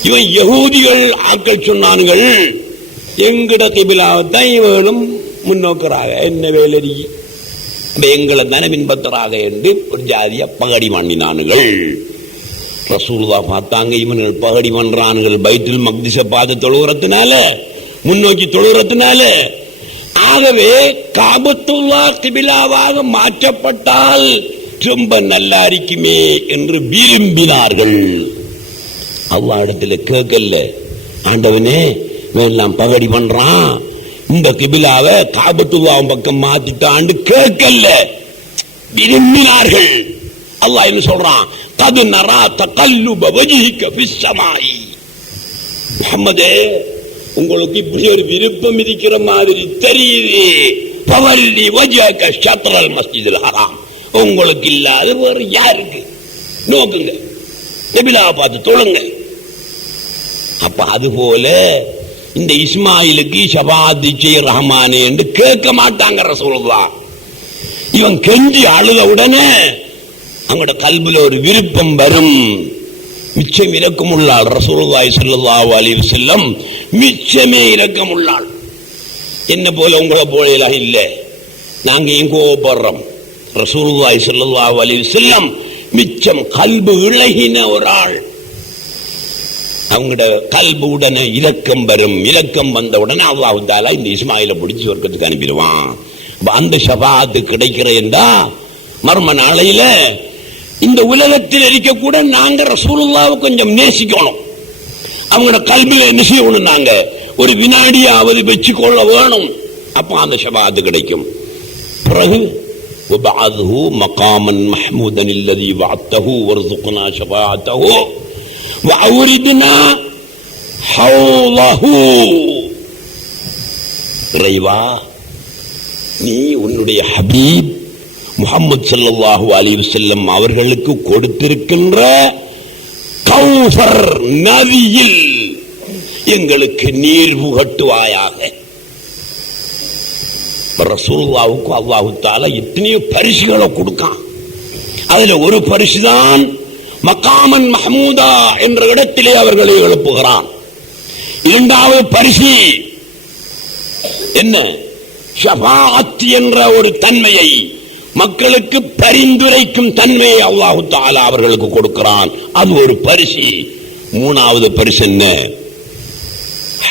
இவன் யகூதிகள் ஆக்கள் சொன்னார்கள், எங்கட கிபிலாவை தான் இவர்களும் முன்னோக்குறாங்க, என்ன வேலை எங்களை தானே பின்பற்றுறாங்க என்று ஒரு ஜாதிய பகடி பண்ணினானுகள். ரசூலுல்லாஹ் பார்த்தாங்க, இவர்கள் பகடி பண்றானுகள் பைத்துல் மக்திஸை பார்த்து தொழுகிறதுனால, முன்னோக்கி தொழுகிறதுனால. ஆகவே காபத்துல்லாஹ் கிபிலாவாக மாற்றப்பட்டால் ரொம்ப நல்லா இருக்குமே என்று விரும்பினார்கள். அல்லாஹ் இடத்துல கேட்கல, ஆண்டவனே எல்லாம் பகடி பண்றான், இந்த கிபிலாவை காபத்துல்லாஹ் பக்கம் மாத்திட்டான்னு கேட்கல, விரும்பினார்கள். அல்லாஹ் என்ன சொல்றான், قد نرى تقلب وجهك في السماء. முஹம்மதே, உங்களுக்கு இப்படி ஒரு விருப்பம் இருக்கிற மாதிரி தெரியுது. فولي وجهك شطر المسجد الحرام. உங்களுக்கு இல்லாத வேறு யாருக்கு? நோக்குங்க, நபிலாவை பார்த்து தொழுங்க. அப்ப அதுபோல இந்த இஸ்மாயிலுக்கு ஷபாத் செய்ய ரஹ்மானே என்று கேட்க மாட்டாங்க ரசூலுல்லாஹ். இவன் கெஞ்சி அழுத உடனே அவங்களோட கல்வில ஒரு விருப்பம் வரும். மிச்சம் இரக்கம் உள்ளாள் ரசூலுல்லாஹி ஸல்லல்லாஹு அலைஹி வஸல்லம், மிச்சமே இரக்கம் உள்ளாள். என்ன போல உங்களை போல இல்ல, நாங்க ஏன் கோபப்படுறோம். ரசூலுல்லாஹி ஸல்லல்லாஹு அலைஹி வஸல்லம் மிச்சம் கல்பு இழகின ஒரு ஆள். அவங்களோட கல்பு உடனே இரக்கம் வரும். இரக்கம் வந்த உடனே அல்லாஹ் தஆலா இந்த இஸ்மாயிலை பிடிச்சி சொர்க்கத்துக்கு அனுப்பிடுவான். அந்த ஷஃபாஅத் கிடைக்கிறேன்டா மர்ம நாளையில இந்த உலகத்தில் இருக்கக்கூட நாங்க ரசூலுல்லாஹ்வை கொஞ்சம் நேசிக்கணும். அவங்களோட கல்வியில என்ன செய்யணும், நாங்க ஒரு வினாடியாவது வச்சு கொள்ள வேணும். அப்ப அந்த ஷஃபாஅத் கிடைக்கும். பிறகு وبعثه مقاما محمودا الذي وعدته وارزقنا شفاعته وأوردنا حوضه. இறைவா, நீ உன்னுடைய ஹபீப் முஹம்மது ஸல்லல்லாஹு அலைஹி வஸல்லம் அவர்களுக்கு கொடுத்திருக்கின்ற கௌசர் நதியில் எங்களுக்கு நீர் புகட்டுவாயாக. ரசூலுல்லாஹ்வுக்கு அல்லாஹ் தஆலா எத்தனையோ பரிசுகளை கொடுக்கான். அதுல ஒரு பரிசுதான் மகாமன் மஹமூதா என்ற இடத்திலே அவர்களை எழுப்புகிறான். இரண்டாவது பரிசு என்ன, ஷஃபாஅத் என்ற ஒரு தன்மையை, மக்களுக்கு பரிந்துரைக்கும் தன்மையை அல்லாஹ் தஆலா அவர்களுக்கு கொடுக்கிறான். அது ஒரு பரிசு. மூணாவது பரிசு என்ன,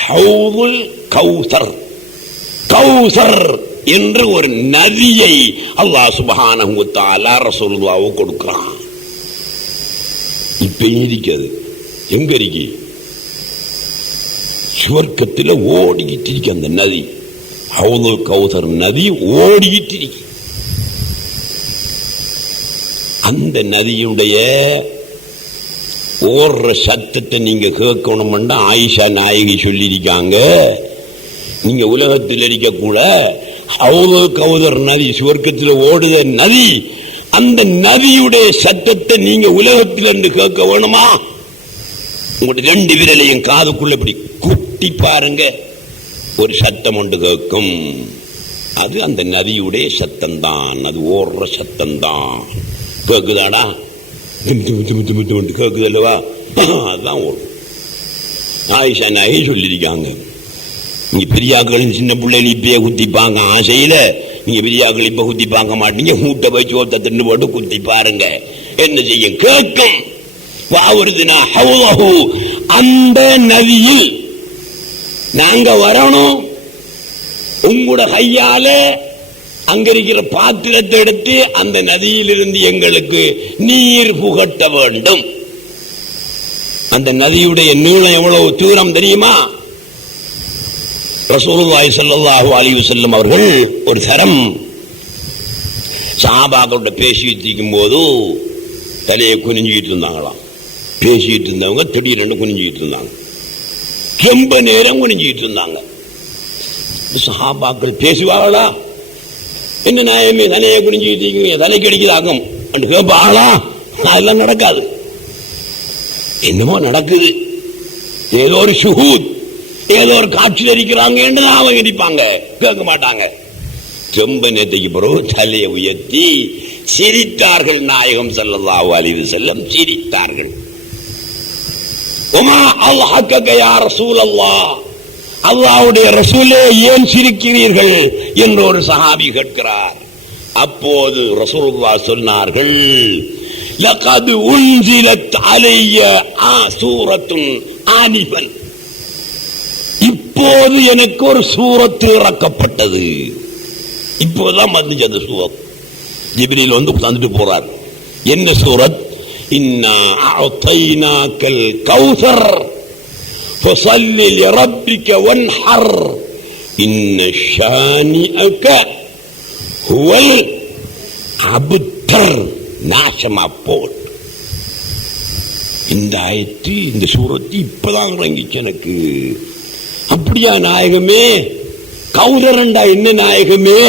ஹவுதுல் கௌசர். கௌசர் என்று ஒரு நதியை அல்லாஹ் சுப்ஹானஹு வ தஆலா ரசூலுல்லாஹ்வுக்கு கொடுக்கிறான். இப்ப இருக்கிறது எங்க இருக்கு, சுவர்க்கத்தில் ஓடிக்கிட்டு இருக்கு அந்த நதி. ஹவுதுல் கௌசர் நதி ஓடிக்கிட்டு இருக்கு. அந்த நதியுடைய ஓடுற சத்தத்தை நீங்க கேட்கணும்னா ஆயிஷா நாயகி சொல்லியிருக்காங்க, நீங்க உலகத்தில் இருக்கக்கூட ஹவுதுல் கௌசர் நதி சுவர்க்கத்தில் ஓடுத நதி, அந்த நதியுடைய சத்தத்தை நீங்க உலகத்தில் இருந்து கேட்க வேணுமா, உங்களுடைய ரெண்டு விரலையும் காதுக்குள்ள இப்படி குட்டி பாருங்க, ஒரு சத்தம் ஒன்று கேட்கும். அது அந்த நதியுடைய சத்தம்தான், அது ஓடுற சத்தம்தான். கேக்குதாடா, கேக்குது அல்லவா, அதுதான் ஓடும். ஆயிஷா நாயகி சொல்லியிருக்காங்க, நீங்க பெரியாக்கள் சின்ன பிள்ளைகள் இப்பயே குத்திப்பாங்க ஆசையில, நீங்க பெரியாக்கள் இப்ப குத்தி பார்க்க மாட்டீங்க, மூட்டை வச்சு ஒருத்த தின்னு போட்டு குத்தி பாருங்க, என்ன செய்ய கேட்கும். அந்த நதியில் நாங்க வரணும், உங்களோட கையால அங்க இருக்கிற பாத்திரத்தை எடுத்து அந்த நதியிலிருந்து எங்களுக்கு நீர் புகட்ட வேண்டும். அந்த நதியுடைய நீளம் எவ்வளவு தூரம் தெரியுமா? ரசூலுல்லாஹி ஸல்லல்லாஹு அலைஹி வஸல்லம் அவர்கள் ஒரு தரம் சஹாபாக்களோட பேசிட்டு இருக்கும் போது தலையை குனிஞ்சிட்டு இருந்தாங்களாம். பேசிட்டு இருந்தவங்க திடீரென்று குனிஞ்சிட்டு இருந்தாங்க. ரொம்ப நேரம் குனிஞ்சிட்டு இருந்தாங்க. சஹாபாக்கள் பேசுவாங்களா? என்ன நாயமே தனையை குனிஞ்சிட்டு இருக்கீங்க, தலைக்கு அடிக்குதாகும் கேட்பாங்களா? அதெல்லாம் நடக்காது. என்னமோ நடக்குது, ஏதோ ஒரு ஷுஹூத், ஏதோ ஒரு காட்சியில் இருக்கிறாங்க அவங்க இருப்பாங்க, கேட்க மாட்டாங்க. ரொம்ப நேரத்துக்கு பிறகு தலையை உயர்த்தி சிரித்தார்கள். நாயகம் ஸல்லல்லாஹு அலைஹி வஸல்லம் சிரித்தார்கள். உமா அல்ஹக்க யா ரசூலல்லாஹ், அல்லாஹ்வுடைய ரசூலே ஏன் சிரிக்கிறீர்கள் என்று ஒரு சஹாபி கேட்கிறார். அப்போது ரசூலுல்லாஹ் சொன்னார்கள், லகத் உன்சிலத் அலைய சூரத்துன் ஆனிஃபன், இப்போது எனக்கு ஒரு சூரத்து இறக்கப்பட்டது. இப்போதான் வந்துச்சு அந்த சூரத். ஜிப்ரீல் வந்து தந்துட்டு போறார். என்ன சூரத்? இன்னா அஅதைனாக்கல் கௌஸர் ஃபஸல்லி லிரப்பிக வன்ஹர் இன்ன ஷானிஅக ஹுவல் அப்தர். நாசமா போட். இந்த ஆயத்து, இந்த சூரத்து இப்பதான் இறங்கிச்சு எனக்கு. அப்படியா நாயகமே? கௌதரண்டா என்ன நாயகமே?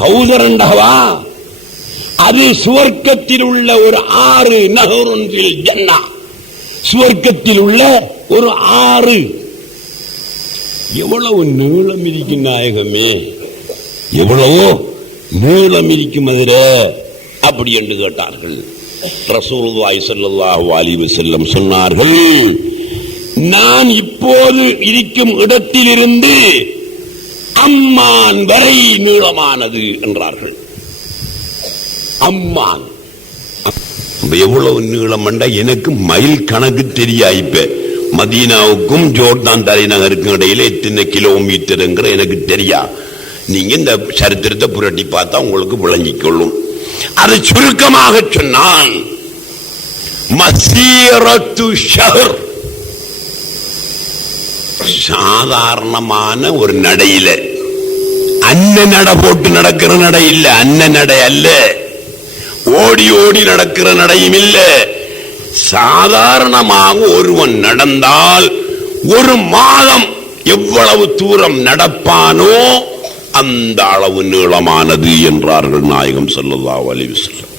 கௌதரண்டாவா? அது சுவர்க்கத்தில் உள்ள ஒரு ஆறு, நஹருன்றில் ஜன்னா, சுவர்க்கத்தில் உள்ள ஒரு ஆறு. எவ்வளவு நீளம் இருக்கும் நாயகமே, எவ்வளவோ நீளம் இருக்கும் அதில் அப்படி என்று கேட்டார்கள். ரசூலுல்லாஹி ஸல்லல்லாஹு அலைஹி வஸல்லம் சொன்னார்கள், நான் இப்போது இருக்கும் இடத்திலிருந்து அம்மான் வரை நீளமானது என்றார்கள். அம்மான் எவ்வளவு நீளம் என்றா எனக்கு மைல் கணக்கு தெரியா. இப்ப மதீனாவுக்கும் ஜோர்தான் தலைநகருக்கும் இடையில எத்தனை கிலோமீட்டர் எனக்கு தெரியா. நீங்க இந்த சரித்திரத்தை புரட்டி பார்த்தா உங்களுக்கு விளங்கிக்கொள்ளும். அது சுருக்கமாக சொன்னான், மசீரத்து ஷஹர், சாதாரணமான ஒரு நடையில, அன்ன நட போட்டு நடக்கிற நடை இல்ல, அன்ன நடை அல்ல, ஓடி ஓடி நடக்கிற நடையும் இல்ல. சாதாரணமாக ஒருவன் நடந்தால் ஒரு மாதம் எவ்வளவு தூரம் நடப்பானோ அந்த அளவு நீளமானது என்றார்கள் நாயகம் ஸல்லல்லாஹு அலைஹி வஸல்லம்.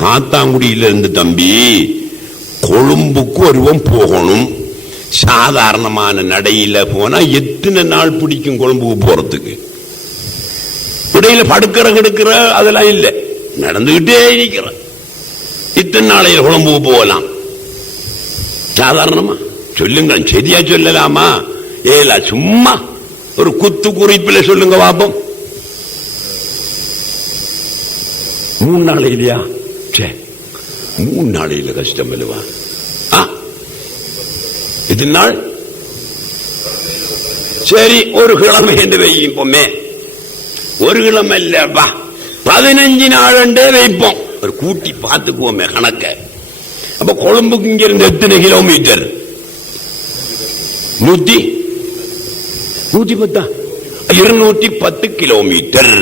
காத்தாங்குடியிலிருந்து தம்பி கொழும்புக்கு ஒருவன் போகணும். சாதாரணமான நடையில போனா எத்தனை நாள் பிடிக்கும் கொழும்புக்கு போறதுக்கு? இடையில படுக்கிற கிடக்கிற அதெல்லாம் இல்லை, நடந்துகிட்டே இருக்கிற. இத்தனை நாளையில கொழும்புக்கு போகலாம் சாதாரணமா? சொல்லுங்க, சரியா சொல்லலாமா? ஏல சும்மா ஒரு குத்து குறிப்பில் சொல்லுங்க பாப்போம். 3 நாள் இல்லையா? 3 நாளையில கஷ்டம் இல்லவா? இது நாள் சரி, ஒரு கிழமை என்று வைப்போமே. ஒரு கிழமை இல்லப்பா, 15 நாள் வைப்போம். ஒரு கூட்டி பார்த்துக்குவோமே கணக்க. அப்ப கொழும்புக்கு இங்க இருந்து எத்தனை கிலோமீட்டர்? 210 கிலோமீட்டர்.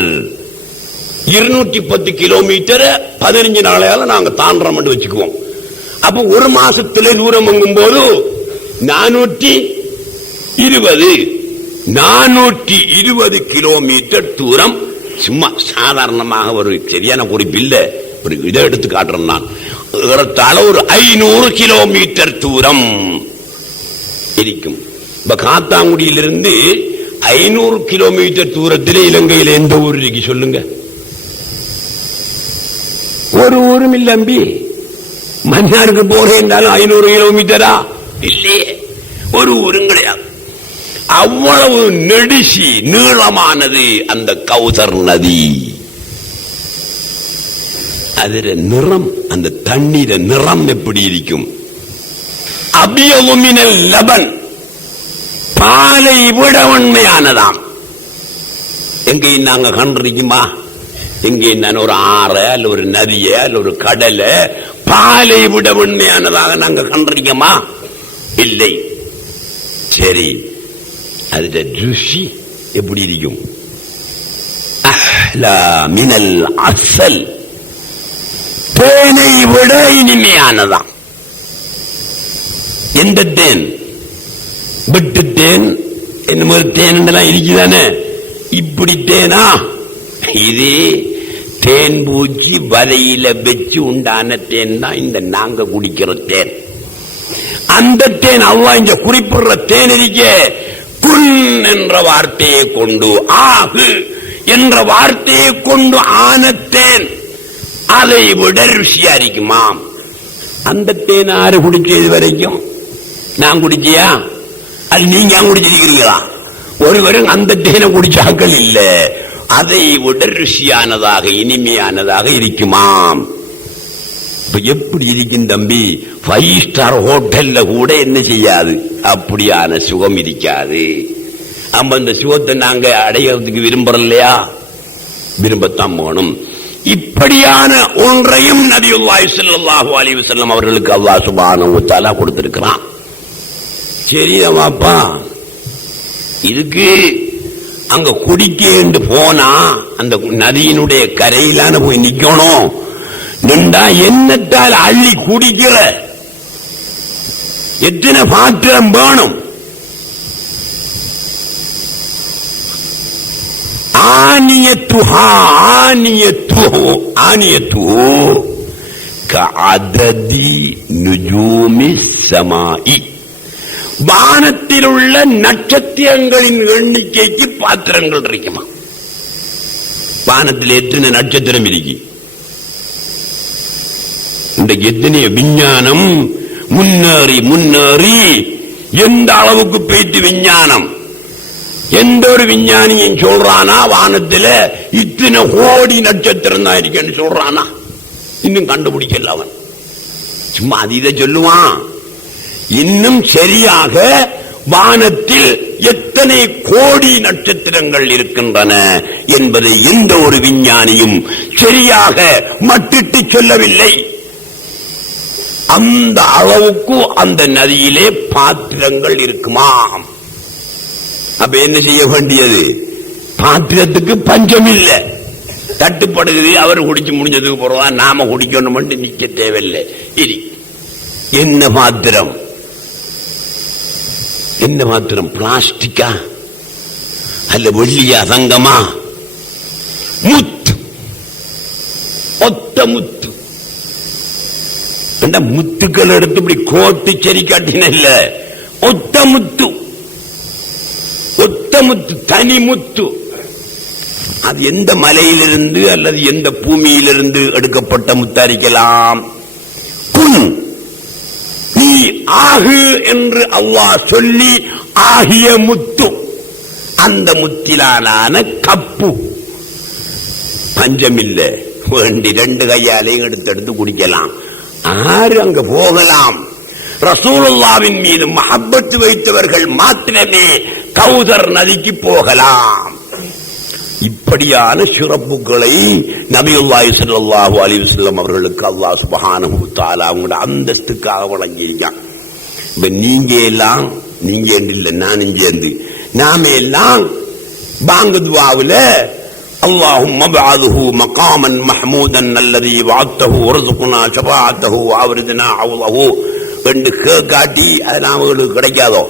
210 கிலோமீட்டர் 15 நாளையால நாங்க தாண்டோம் வச்சுக்குவோம். அப்ப ஒரு மாசத்துல தூரம் எங்கும் போது 420 கிலோமீட்டர் தூரம். சும்மா சாதாரணமாக ஒரு சரியான குறிப்பு இல்ல, ஒரு இதை எடுத்து காட்டுறேன் நான். ஏறத்தாழ ஒரு 500 கிலோமீட்டர் தூரம் இருக்கும். இப்ப காத்தாங்குடியிலிருந்து 500 கிலோமீட்டர் தூரத்தில் இலங்கையில் எந்த ஊர் இருக்கு சொல்லுங்க? ஒரு ஊரும் இல்ல அம்பி. மன்னாருக்கு போறேன் 500 கிலோமீட்டரா? இல்லையே, ஒரு ஊரும் கிடையாது. அவ்வளவு நெடுசி நீளமானது அந்த கௌசர் நதி. அதுல நிறம், அந்த தண்ணீர நிறம் எப்படி இருக்கும்? அபியவுமினல் லபன், பாலை விட உண்மையானதாம். எங்கேயும் நாங்க கண்டிருக்குமா? எங்கேயும் நான் ஒரு ஆறு அல்ல ஒரு நதிய அல்ல ஒரு கடலை பாலை விட உண்மையானதாக நாங்க கண்டிருக்கோமா? இல்லை. சரி, அதுல ருசி எப்படி இருக்கும்? அஹ்லா மினல் அசல், தேனை விட இனிமையானதான். எந்த தேன்? விட்டு தேன் என்னமோ தேன் இருக்குதானே, இப்படி தேனா? இது தேன் பூச்சி வலையில வச்சு உண்டான தேன் தான் இந்த நாங்க குடிக்கிற தேன். அந்த தேன் அல்லாஹ் இங்க குறிப்பிடுற தேன் இருக்கே, குன் என்ற வார்த்தையை கொண்டு, ஆகு என்ற வார்த்தையை கொண்டு ஆன தேன் அதை விட ருசியா இருக்குமாம். அந்த தேன் ஆறு குடிச்சது வரைக்கும்? நான் குடிச்சியா? அது நீங்க குடிச்சிருக்கிறீங்களா? ஒருவரும் அந்த தேனை குடிச்சாக்கள் இல்ல. அதை விட ருசியானதாக இனிமையானதாக இருக்குமாம். இப்ப எப்படி இருக்கும் தம்பி? 5 ஸ்டார் ஹோட்டல்ல கூட என்ன செய்யாது, அப்படியான சுகம் இருக்காது. நம்ம இந்த சுகத்தை நாங்க அடைகிறதுக்கு விரும்புறோம், விரும்பத்தான் போகணும். இப்படியான ஒன்றையும் நபியுல்லாஹி ஸல்லல்லாஹு அலைஹி வஸல்லம் அவர்களுக்கு அல்லாஹ் சுப்ஹானஹு வ தஆலா கொடுத்திருக்கிறான். சரியாப்பா, இதுக்கு அங்க குடிக்க போனா அந்த நதியினுடைய கரையிலான போய் நிக்கணும். நின்றா என்னத்தால் அள்ளி குடிக்கிற எத்தனை பாத்திரம் வேணும்? ஆனியத்து கஅததி நுஜூமி ஸமாஇ, வானத்தில் உள்ள நட்சத்திரங்களின் எண்ணிக்கைக்கு பாத்திரங்கள் இருக்குமா? வானத்தில் எத்தனை நட்சத்திரம் இருக்கு? இன்றைக்கு எத்தனை விஞ்ஞானம் முன்னேறி முன்னேறி எந்த அளவுக்கு போயிட்டு விஞ்ஞானம், எந்த ஒரு விஞ்ஞானியும் சொல்றானா வானத்தில் இத்தனை கோடி நட்சத்திரம் தான் இருக்குன்னு சொல்றானா? இன்னும் கண்டுபிடிக்கல அவன், சும்மா அதை சொல்லுவான். இன்னும் சரியாக வானத்தில் எத்தனை கோடி நட்சத்திரங்கள் இருக்கின்றன என்பதை எந்த ஒரு விஞ்ஞானியும் சரியாக மட்டிட்டு சொல்லவில்லை. அந்த அளவுக்கு அந்த நதியிலே பாத்திரங்கள் இருக்குமாம். அப்ப என்ன செய்ய வேண்டியது? பாத்திரத்துக்கு பஞ்சம் இல்லை, தட்டுப்படுகிறது. அவர் குடிச்சு முடிஞ்சதுக்கு போறதா நாம குடிக்கணும் நிக்க தேவையில்லை. இது என்ன பாத்திரம்? என்ன பாத்திரம்? பிளாஸ்டிக்கா அல்ல வெள்ளியா தங்கமா? முத்து, ஒத்த முத்து. முத்துக்கள் எடுத்து இப்படி கோட்டு சரி காட்டின இல்ல, ஒத்த முத்து. ஒத்த முத்து, தனி முத்து. அது எந்த மலையிலிருந்து அல்லது எந்த பூமியிலிருந்து எடுக்கப்பட்ட முத்தாரிக்கலாம்? குன், நீ ஆகு என்று அல்லாஹ் சொல்லி ஆகிய முத்து, அந்த முத்திலான கப்பு. பஞ்சமில்ல, வேண்டி 2 கையாலையும் எடுத்து குடிக்கலாம். ஆறு அங்க போகலாம். ரசூலுல்லாஹ்வின் மீது மஹப்பத் வைத்தவர்கள் மாத்திரமே கௌதர் நதிக்கு போகலாம். இப்படியான சிறப்புகளை நபியுல்லாஹி ஸல்லல்லாஹு அலைஹி வஸல்லம் அவர்களுக்கு அல்லாஹ் சுப்ஹானஹு வ தஆலா அவங்களோட அந்தஸ்துக்காக வழங்கியிருக்கான். இப்ப நீங்க எல்லாம், நீங்க இல்ல நானும் சேர்ந்து நாம எல்லாம் பாங்கு துஆவுல அல்லாஹும்ம பஅதுஹு மகாமன் மஹ்மூதன் அல்லதி வஅத்தஹு வர்ஸுக்னா ஷஃபாஅத்தஹு வஅவ்ரித்னா ஹவ்லஹு என்று காட்டி அது நாமங்களுக்கு கிடைக்காதோ?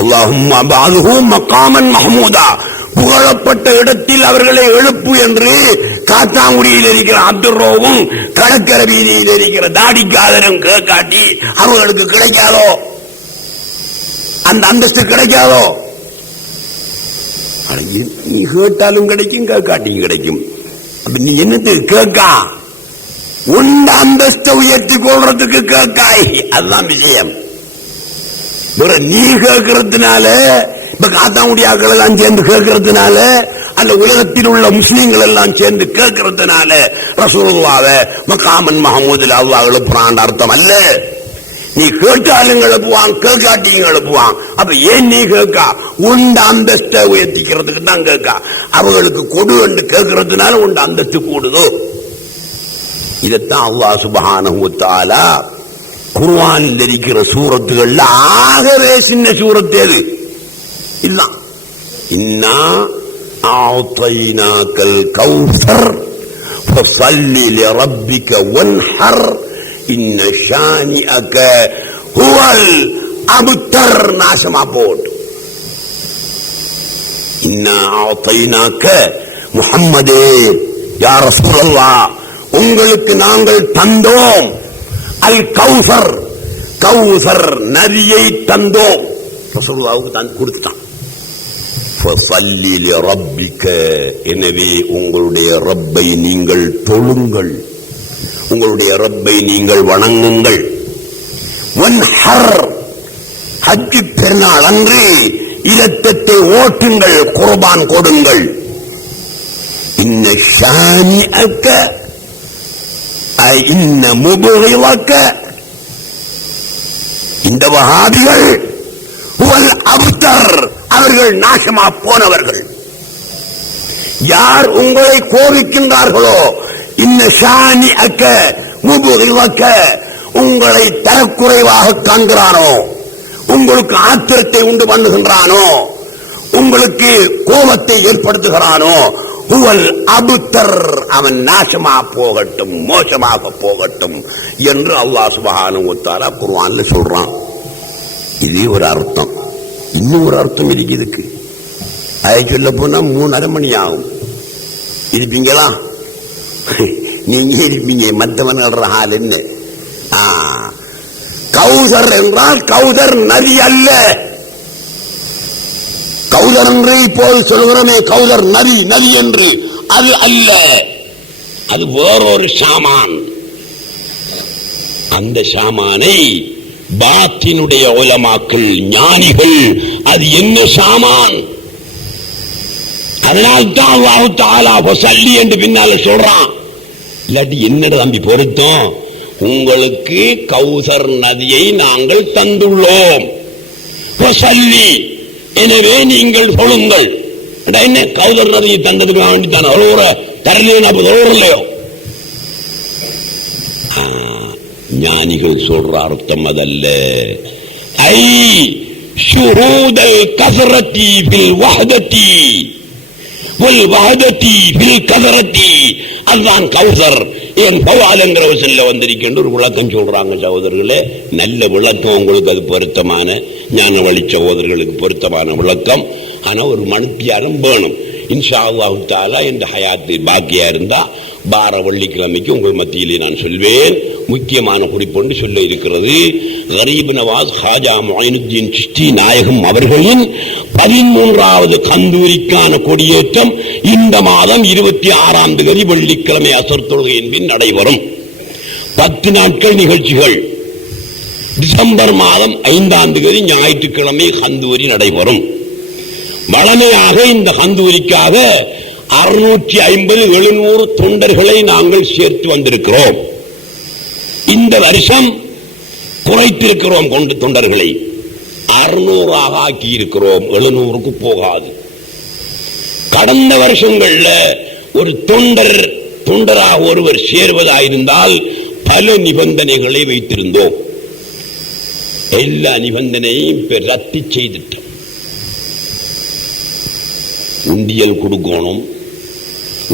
அல்லாஹும்ம பஅதுஹு மகாமன் மஹ்மூதா, புகழப்பட்ட இடத்தில் அவர்களை எழுப்பு என்று காத்தாங்குடியில் இருக்கிற அப்துர்ரோவும் கடற்கரை வீதியில் இருக்கிற தாடிக்காதரும் காட்டி அவர்களுக்கு கிடைக்காதோ? அந்த அந்தஸ்து கிடைக்காதோ? நீ கேட்டாலும் கிடைக்கும், கேட்காட்டியும் கிடைக்கும். நீ என்னது கேட்கா? உண்ட அந்தஸ்தை உயர்த்தி கொள்றதுக்கு கேட்காய், அதுதான் விஷயம். நீ கேட்கறதுனால, இப்ப காத்தாங்குடி ஆக்கள் எல்லாம் சேர்ந்து கேட்கறதுனால, அந்த உலகத்தில் உள்ள முஸ்லீம்கள் எல்லாம் சேர்ந்து கேட்கறதுனால ரசூலுல்லாஹ்வை மகாமன் மஹமூதுல அல்லாஹ் எழுப்புறான் அர்த்தம் அல்ல. நீ கேட்டாலும் எழுப்புவான், கேட்காட்டியும் எழுப்புவான். அப்ப ஏன் நீ கேட்கா? உண்ட அந்தஸ்தை உயர்த்திக்கிறதுக்கு தான் கேட்கா. அவங்களுக்கு கொடு என்று கேட்கறதுனால உண்ட அந்தஸ்து கூடுதோ? இதத்தான் அல்லாஹ் சுப்ஹானஹு வ தஆலா குர்ஆனில் இருக்கிற சூரத்துகள்ல ஆகவே சின்ன சூரத்து எது? இதுதான். இன்னா ஆதைனாக்கல் கௌஸர் ஃபஸல்லி லிரப்பிக வன்ஹர் இன்ன ஷானிஅக ஹுவல் அப்தர். நாசமா போட்டு. இன்னா ஆதைனாக்க முஹம்மதே யா ரசூலல்லாஹ், உங்களுக்கு நாங்கள் தந்தோம் அல் கௌசர், கௌசர் நதியை தந்தோம். ரசூலுல்லாஹ்வுக்கு தான் கொடுத்துட்டான். ஃபஸல்லி லிரப்பிக, எனவே உங்களுடைய ரப்பை நீங்கள் தொழுங்கள், உங்களுடைய ரப்பை நீங்கள் வணங்குங்கள். வன்ஹர், ஹஜ் பெருநாள் அன்று இரத்தத்தை ஓட்டுங்கள், குர்பான் கொடுங்கள். இன்ன ஷானிஅக இன்ன முபகிலக, இந்த வஹாபிகள் ஹுவல் அப்தர், அவர்கள் நாசமா போனவர்கள். யார் உங்களை கோபிக்கின்றார்களோ, இன்ன ஷானிஅக முபகிலக, உங்களை தரக்குறைவாக காண்கிறானோ, உங்களுக்கு ஆத்திரத்தை உண்டு பண்ணுகின்றானோ, உங்களுக்கு கோபத்தை ஏற்படுத்துகிறானோ, ஹுவல் அப்தர், அவன் நாசமா போகட்டும், மோசமாக போகட்டும் என்று அல்லாஹ் சுப்ஹானஹு வ தஆலா குர்ஆன்ல சொல்றான். இது ஒரு அர்த்தம். இன்னும் ஒரு அர்த்தம் இருக்கு இதுக்கு. அதை சொல்ல போனா 3:30 மணி ஆகும். இருப்பீங்களா? நீங்க இருப்பீங்க. மற்றவன் ஹால் என்ன? கௌசர் என்றால் கௌசர் நதி அல்ல. கௌதர் என்று இப்போது சொல்கிறோமே, கௌதர் நதி, நதி என்று, அது அல்ல. அது வேறொரு ஷாமான். அந்த ஷாமானை பாத்தினுடைய உலமாக்கள், ஞானிகள், அது என்ன ஷாமான், அதனால்தான் அல்லாஹ் தஆலா ஃபஸல்லி என்று பின்னால சொல்றான். இல்லாட்டி என்னடா தம்பி பொருத்தம்? உங்களுக்கு கௌசர் நதியை நாங்கள் தந்துள்ளோம், ஃபஸல்லி, எனவே நீங்கள் சொல்லுங்கள். என்ன கௌதர் நதியை தந்ததுக்கு வேண்டித்தான் தரலையோ? ஞானிகள் சொல்ற அர்த்தம் அதல்ல. ஐ ஷுஹூதல் கஸரத்தி பில் வஹதத்தி வல் வஹதத்தி பில் கஸரத்தி, அதுதான் கௌசர். என் பவாலங்கிற வசல்ல வந்திருக்கின்ற ஒரு விளக்கம் சொல்றாங்க சகோதரர்களே. நல்ல விளக்கம், உங்களுக்கு அது பொருத்தமான ஞான வழி சகோதரர்களுக்கு பொருத்தமான விளக்கம். ஆனா ஒரு மனுத்தியாரம் வேணும். இன்ஷா அல்லாஹ் தஆலா இந்த ஹயாத்து பாக்கியா இருந்தா வார வெள்ளிக்கிழமைக்கு உங்கள் மத்தியிலே நான் சொல்வேன். முக்கியமான குறிப்பொன்று சொல்ல இருக்கிறது. கரீப் நவாஸ் ஹாஜா மொயினுத்தீன் சிஷ்டி நாயகம் அவர்களின் 13வது கந்தூரிக்கான கொடியேற்றம் இந்த மாதம் 26ஆம் தேதி வெள்ளிக்கிழமை அசர் தொழுகையின் பின் நடைபெறும். 10 நாட்கள் நிகழ்ச்சிகள். டிசம்பர் மாதம் 5ஆம் தேதி ஞாயிற்றுக்கிழமை கந்தூரி நடைபெறும். வளமையாக இந்த கந்தூரிக்காக 650-700 தொண்டர்களை நாங்கள் சேர்த்து வந்திருக்கிறோம். இந்த வருஷம் குறைத்திருக்கிறோம் தொண்டர்களை, 600ஆக ஆக்கி இருக்கிறோம். 700க்கு போகாது. கடந்த வருஷங்கள்ல ஒரு தொண்டராக ஒருவர் சேர்வதாயிருந்தால் பல நிபந்தனைகளை வைத்திருந்தோம். எல்லா நிபந்தனையும் ரத்து செய்துட்டோம். உண்டியல் கொடுக்கணும்,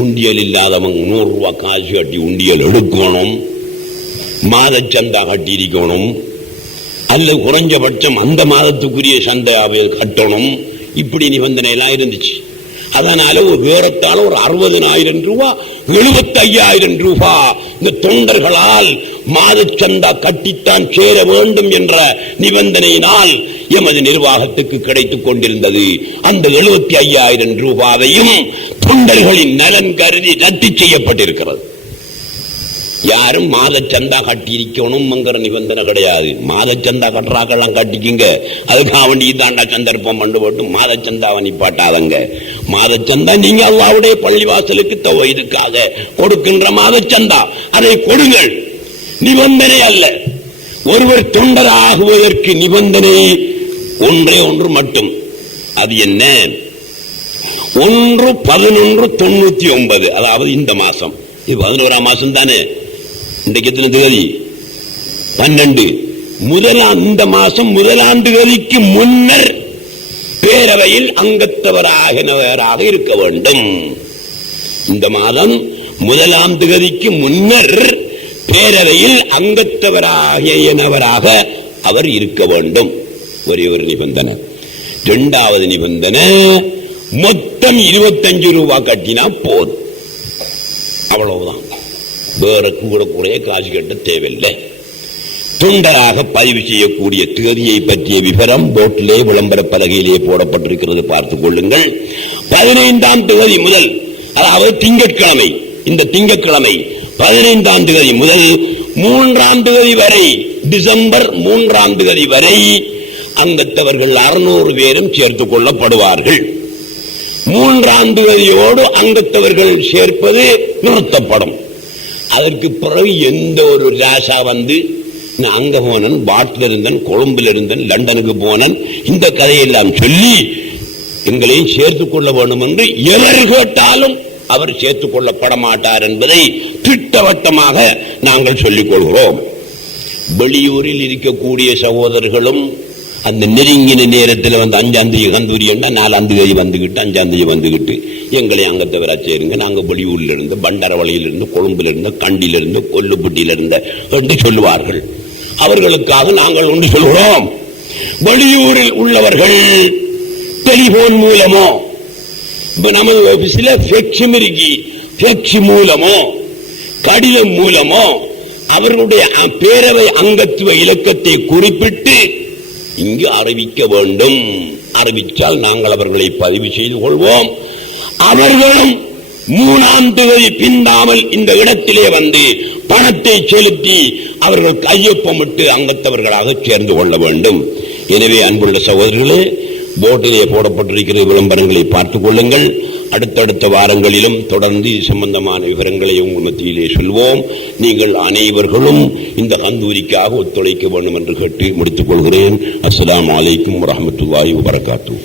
உண்டியல் இல்லாதவங்க 100 ரூபாய் காசு கட்டி உண்டியல் எடுக்கணும், மாதச்சந்தா கட்டியிருக்கணும், அல்லது குறைஞ்சபட்சம் அந்த மாதத்துக்குரிய சந்தாவை கட்டணும். இப்படி நிபந்தனை எல்லாம் இருந்துச்சு. அதனால ஒரு வேறத்தால ஒரு 60,000 ரூபாய் 75,000 ரூபாய் இந்த தொண்டர்களால் மாதச்சந்தா கட்டித்தான் சேர வேண்டும் என்ற நிபந்தனையினால் எமது நிர்வாகத்துக்கு கிடைத்துக் கொண்டிருந்தது. அந்த 75,000 ரூபாவையும் தொண்டர்களின் நலன் கருதி ரத்து செய்யப்பட்டிருக்கிறது. யாரும் மாதச்சந்தா கட்டியிருக்கணும்ங்கிற நிபந்தனை கிடையாது. மாதச்சந்தா கட்டுறாக்கெல்லாம் கட்டிக்குங்க, அதுக்காக வேண்டி தாண்டா சந்தர்ப்பம் பண்ணு போட்டு மாதச்சந்தாவை நிப்பாட்டாதங்க. மாதச்சந்தா நீங்க அல்லாஹ்வுடைய பள்ளிவாசலுக்கு இதுக்காக கொடுக்கின்ற மாதச்சந்தா, அதை கொடுங்கள், நிபந்தனை அல்ல. ஒருவர் தொண்டராகுவதற்கு நிபந்தனை ஒன்றே ஒன்று மட்டும். அது என்ன? 1/11/99, அதாவது இந்த மாசம். இது 11ஆம் மாசம் தானே. இன்றைக்கு எத்தனை தேதி? 12. இந்த மாசம் 1ஆம் தேதிக்கு முன்னர் பேரவையில் அங்கத்தவராக இருக்க வேண்டும். இந்த மாதம் 1ஆம் தேதிக்கு முன்னர் பேரவையில் அங்கத்தவராக அவர் இருக்க வேண்டும். ஒரே ஒரு நிபந்தனை. 2வது நிபந்தனை, மொத்தம் 25 ரூபாய் கட்டினா போதும். அவ்வளவுதான். வேற கூட காசு கட்ட தேவையில்லை. தொண்டராக பதிவு செய்யக்கூடிய தேதியை பற்றிய விவரம் போட்டிலே விளம்பர பலகையிலே போடப்பட்டிருக்கிறது, பார்த்துக் கொள்ளுங்கள். 15ஆம் தேதி முதல், அதாவது திங்கட்கிழமை, இந்த திங்கட்கிழமை 15ஆம் தேதி முதல் 3ஆம் தேதி வரை, டிசம்பர் 3ஆம் தேதி வரை அங்கத்தவர்கள் 600 பேரும் சேர்த்துக் கொள்ளப்படுவார்கள். 3ஆம் தேதியோடு அங்கத்தவர்கள் சேர்ப்பது நிறுத்தப்படும். அதற்கு பிறகு எந்த ஒரு ராசா வந்து நான் அங்க போனன், பாட்டில் இருந்தன், கொழும்பில் இருந்தன், லண்டனுக்கு போனன், இந்த கதையெல்லாம் சொல்லி எங்களையும் சேர்த்துக் கொள்ள வேண்டும் என்று எவர் கேட்டாலும் அவர் சேர்த்துக் கொள்ளப்பட மாட்டார் என்பதை திட்டவட்டமாக நாங்கள் சொல்லிக் கொள்கிறோம். வெளியூரில் இருக்கக்கூடிய சகோதரர்களும் அந்த நெருங்கின நேரத்தில் வந்து 5ஆம் தேதி கந்தூரி 4ஆம் தேதி வந்துகிட்டு 5ஆம் தேதி வந்துகிட்டு எங்களை அங்கத்தவரா சேருங்க, நாங்கள் வெளியூரில் இருந்து, பண்டரவளையிலிருந்து, கொழும்பில் இருந்து, கண்டிலிருந்து, கொல்லுப்பட்டியிலிருந்து என்று சொல்லுவார்கள். அவர்களுக்காக நாங்கள் ஒன்று சொல்கிறோம். வெளியூரில் உள்ளவர்கள் டெலிபோன் மூலமோ, நமது ஆபீஸில் ஃபெக்ஸ் மூலமோ, கடிதம் மூலமோ அவர்களுடைய பேரவை அங்கத்துவ இலக்கத்தை குறிப்பிட்டு இங்கு அறிவிக்க வேண்டும். அறிவித்தால் நாங்கள் அவர்களை பதிவு செய்து கொள்வோம். அவர்களும் 3ஆம் தேதி பிந்தாமல் இந்த இடத்திலே வந்து பணத்தை செலுத்தி அவர்கள் கையொப்பமிட்டு அங்கத்தவர்களாக சேர்ந்து கொள்ள வேண்டும். எனவே அன்புள்ள சகோதரர்களே, போர்டிலே போடப்பட்டிருக்கிற விளம்பரங்களை பார்த்துக் கொள்ளுங்கள். அடுத்தடுத்த வாரங்களிலும் தொடர்ந்து சம்பந்தமான விவரங்களை உங்கள் மத்தியிலே சொல்வோம். நீங்கள் அனைவர்களும் இந்த கந்தூரிக்காக ஒத்துழைக்க வேண்டும் என்று கேட்டு முடித்துக் கொள்கிறேன். அஸ்ஸலாமு அலைக்கும் வரஹ்மத்துல்லாஹி வபரகாத்துஹு.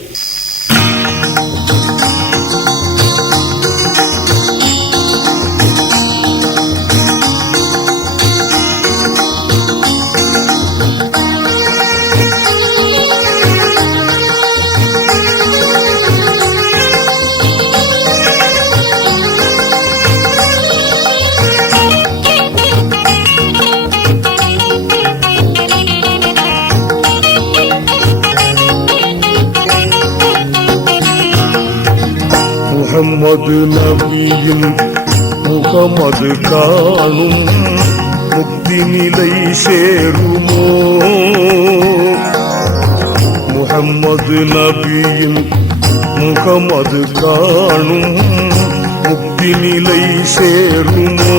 முகமது நபியின் முகமது காணும் முக்தி நிலை சேருமோ? முகமது நபியின் முகமது காணும் முக்தி நிலை சேருமோ?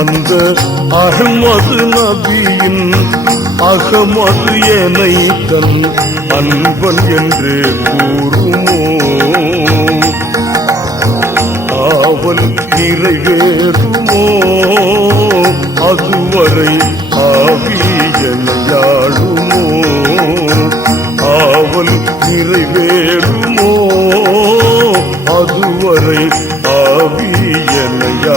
அந்த அஹ்மது நபியின் அகமது எனை தன் அன்பன் என்று கூறுமோ? ஆவல் நிறைவேறுமோ? அதுவரை ஆவியனையாடுமோ? ஆவல் நிறைவேறுமோ? அதுவரை ஆவியனையாடுமோ?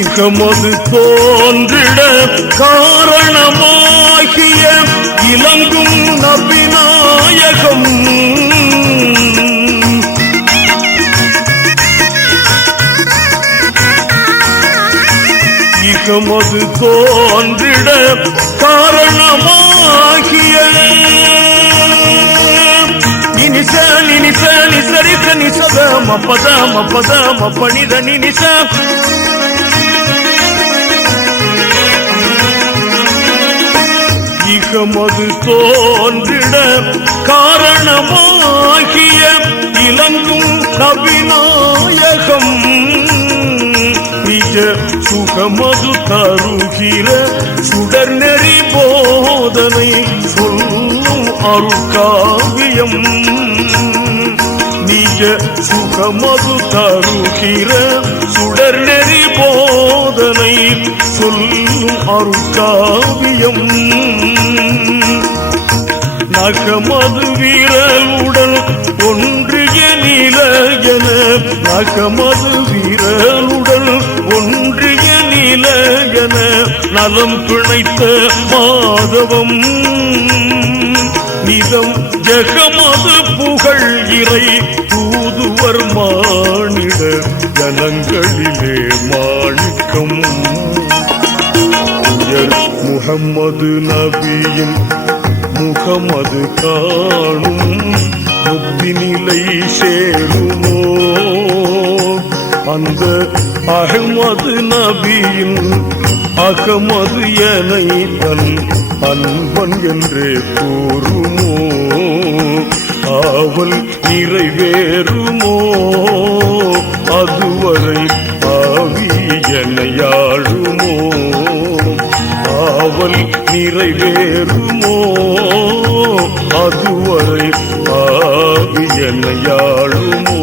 இகமது தோன்றிட காரணமாகிய இலங்கும் நபிநாயகம் இகமது தோன்றிட காரணமாகிய நினிச நினிச நிசரிச நிசத மப்பத மப்பத மப்பனித நினிச இகமது தோன்றிட காரணமாகிய இலங்கும் நபிநாயகம் நிஜ சுகமது தருகிற சுடர் நெறி போதனை சொல்லும் அருட்காவியம் நிஜ சுகமது தருகிற சுடர் நெறி போதனை சொல்லும் அருட்காவியம் நகமது வீரலுடன் ஒன்றிய நிலையன நகமது வீரலுடன் ஒன்றிய நிலையன நலம் பிணைத்த மாதவம் நிதம் ஜெகமது புகழ் இறை தூதுவர் மானிட ஜனங்களிலே மாணிக்கம் முஹம்மது நபியின் முகமது காணும் முக்தி நிலை சேருமோ அந்த அஹ்மது நபியின் அகமது எனை தன் அன்பன் என்றே கூறுமோ ஆவல் நிறைவேறுமோ அதுவரை ஆவி என்னையாழுமோ ஆவல் நிறைவேறுமோ அதுவரை ஆவி என்னையாழுமோ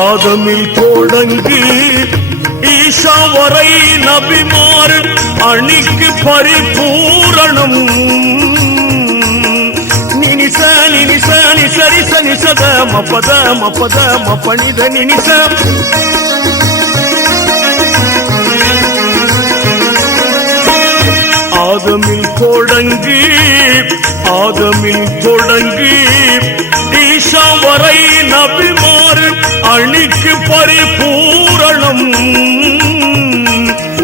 ஆதமில் தொடங்கி ஈஷா வரை நபிமார் அணிக்கு பரிபூரணம் நினிச நினிச நிசரிச நிசத மப்பத மப்பத மப்பனித நினிச ஆதமில் தொடங்கி ஈஷா வரை நபிமார் அணிக்கு பரிபூரணம்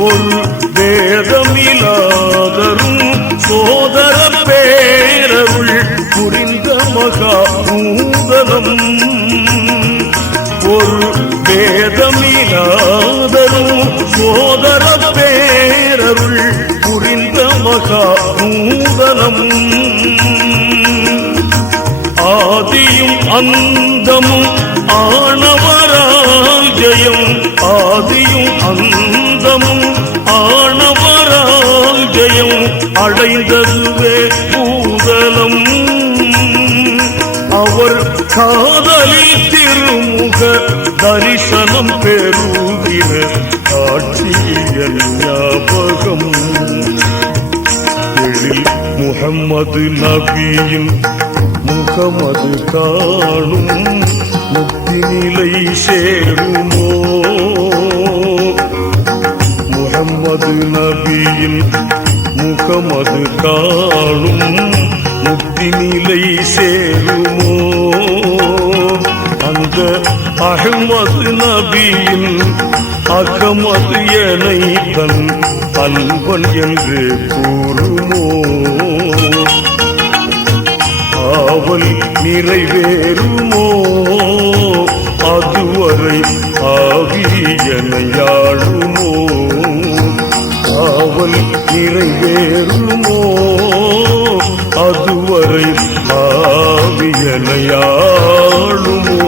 ஒரு வேதமிலாதரும் சோதர பேரருள் புரிந்த மகா நூதனம் ஒரு வேதமிலாதரும் சோதர பேரருள் புரிந்த மகா நூதனம் ஆதியும் அந்தமும் ஆணவரால் ஜெயம் ஆதியும் அந்தமும் ஆணவரால் ஜெயம் அடைந்ததுவே பூதலம் அவர் காதலி திருமுக தரிசனம் பெறுகிற காட்சியின் ஞாபகம் எழில் முஹம்மது நபியின் முகமது காணும் முக்தி நிலை சேருமோ முஹம்மது நபியின் முகமது காணும் முக்தி நிலை சேருமோ அந்த அஹ்மது நபியின் அகமது எனை தன் அன்பன் என்று கூறுமோ ஆவல் நிறைவேறுமோ அதுவரை ஆவி என்னையாழுமோ ஆவல் நிறைவேறுமோ அதுவரை ஆவி என்னையாழுமோ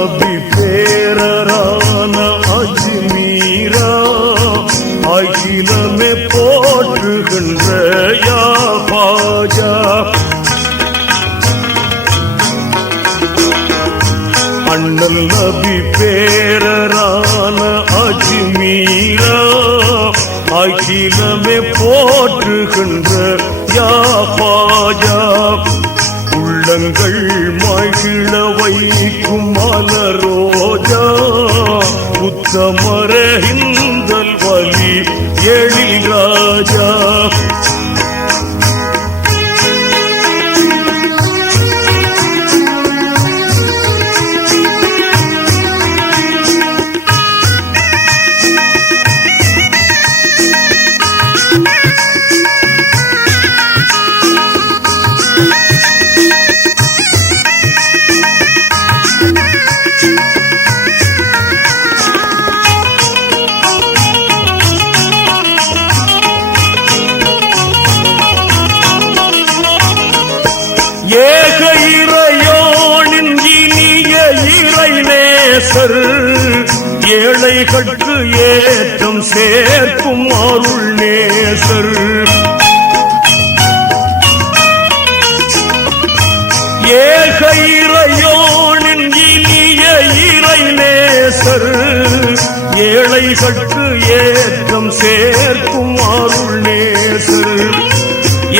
நபி பேரரான அஜ்மீரா அகிலமே போற்றுகின்ற யா பாஜா அண்ணல் நபி பேரரான அஜ்மீரா அகிலமே போற்றுகின்ற யா பாஜா உள்ளங்கள் மகிழ வைக்கும் மலரோஜா உத்தமர இந்தல் வலி எழில் ராஜா ஏக இறையோனின் இனிய இறை நேசர் ஏழைகட்கு ஏற்றம் சேர்க்கும் அருள் நேசர் ஏக இறையோனின் இனிய இறை நேசர் ஏழைகட்கு ஏற்றம் சேர்க்கும் அருள் நேசர்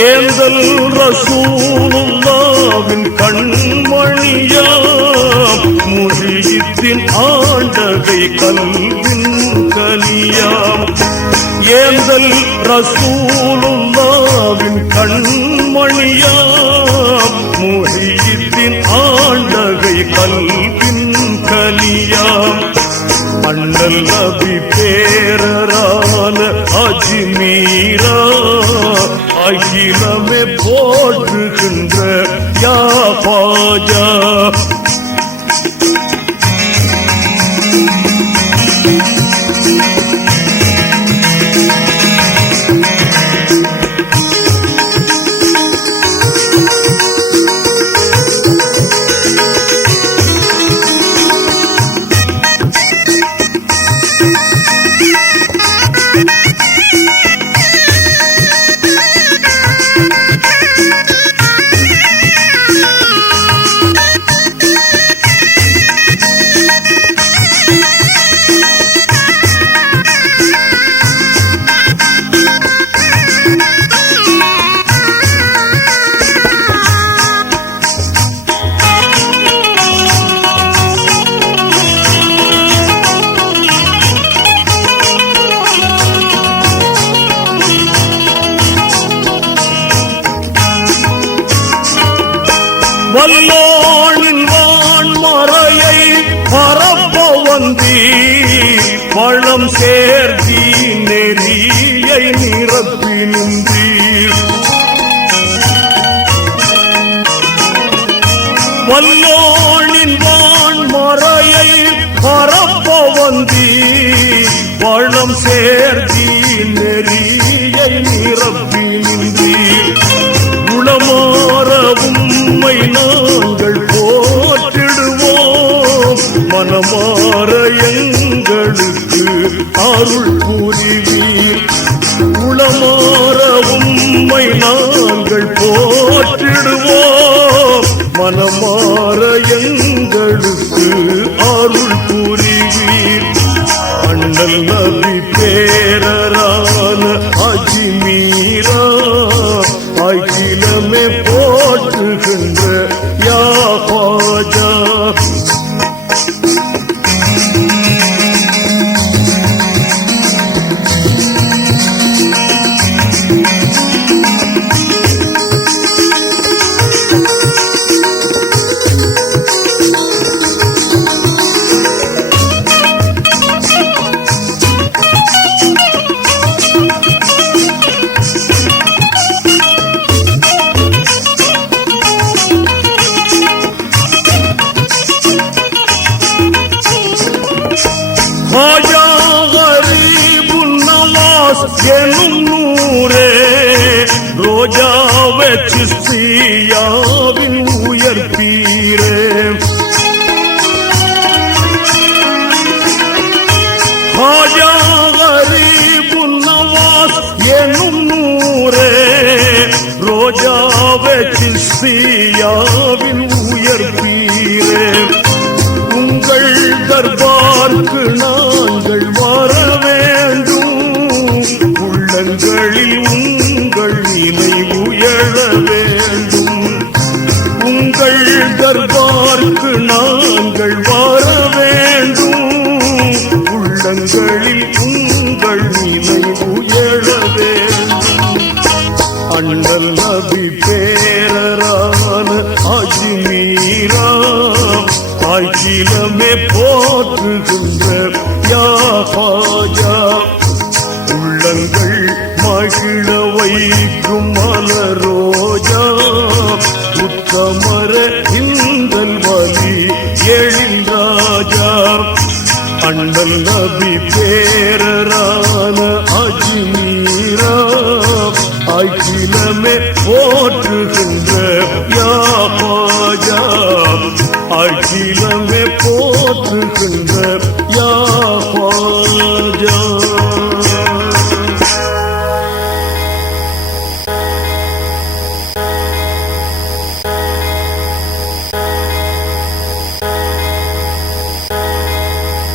ஏந்தல் ரசூலுல்லாவின் கண்மணியாம் முஹித்தின் ஆண்டகை கல்வின் கலியாம் ஏந்தல் ரசூலுல்லாவின் கண்மணியாம் முஹித்தின் ஆண்டகை கல்வின் கலியாம் அண்ணல் நபி பேரரான அஜ்மீரா அகிலமே போற்றுகின்ற யா பாஜா வல்லோனின் வான்மறையை பரப்ப வந்தீர் வளம் சேர்த்தி நெறியை நிரப்பி நின்றீர் வல்லோனின் வான்மறையை பரப்ப வந்தீர் வளம் சேர்த்தி நெறியை நிரப்பி நின்றீர் உளமாற உம்மை நாங்கள் போற்றிடுவோம் மனமாற எங்களுக்கு அருள் புரிவீர் உளமாற உம்மை நாங்கள் போற்றிடுவோம் மனமாற எங்களுக்கு அருள் புரிவீர் அண்ணல் நபி பேரரான அஜ்மீரா அகிலமே போற்றுகின்ற யா பாஜா ஹாஜா கரீபுன் நவாஸ் எனும் நூரே ரோஜாவே சிஸ்தியாவின் உயர்ப்பீரே நாங்கள் வர வேண்டும். உள்ளங்களில் உங்கள் நினைவு எழ வேண்டும். உங்கள் தர்பாருக்கு நாங்கள் வர வேண்டும். உள்ளங்களில் உங்கள் நினைவு எழ வேண்டும். அண்ணல் நபி பேரரான அஜ்மீரா அகிலமே போற்றுகின்ற யா ஹாஜா. உள்ளங்கள் மகிழ வைக்கும் மலரோஜா. உத்தமர இந்தல் வலி எழில்ராஜா. அண்ணல் நபி பேரரான அஜ்மீரா அகிலமே போற்றுகின்ற யா ஹாஜா. அகிலமே போற்றுகின்ற யா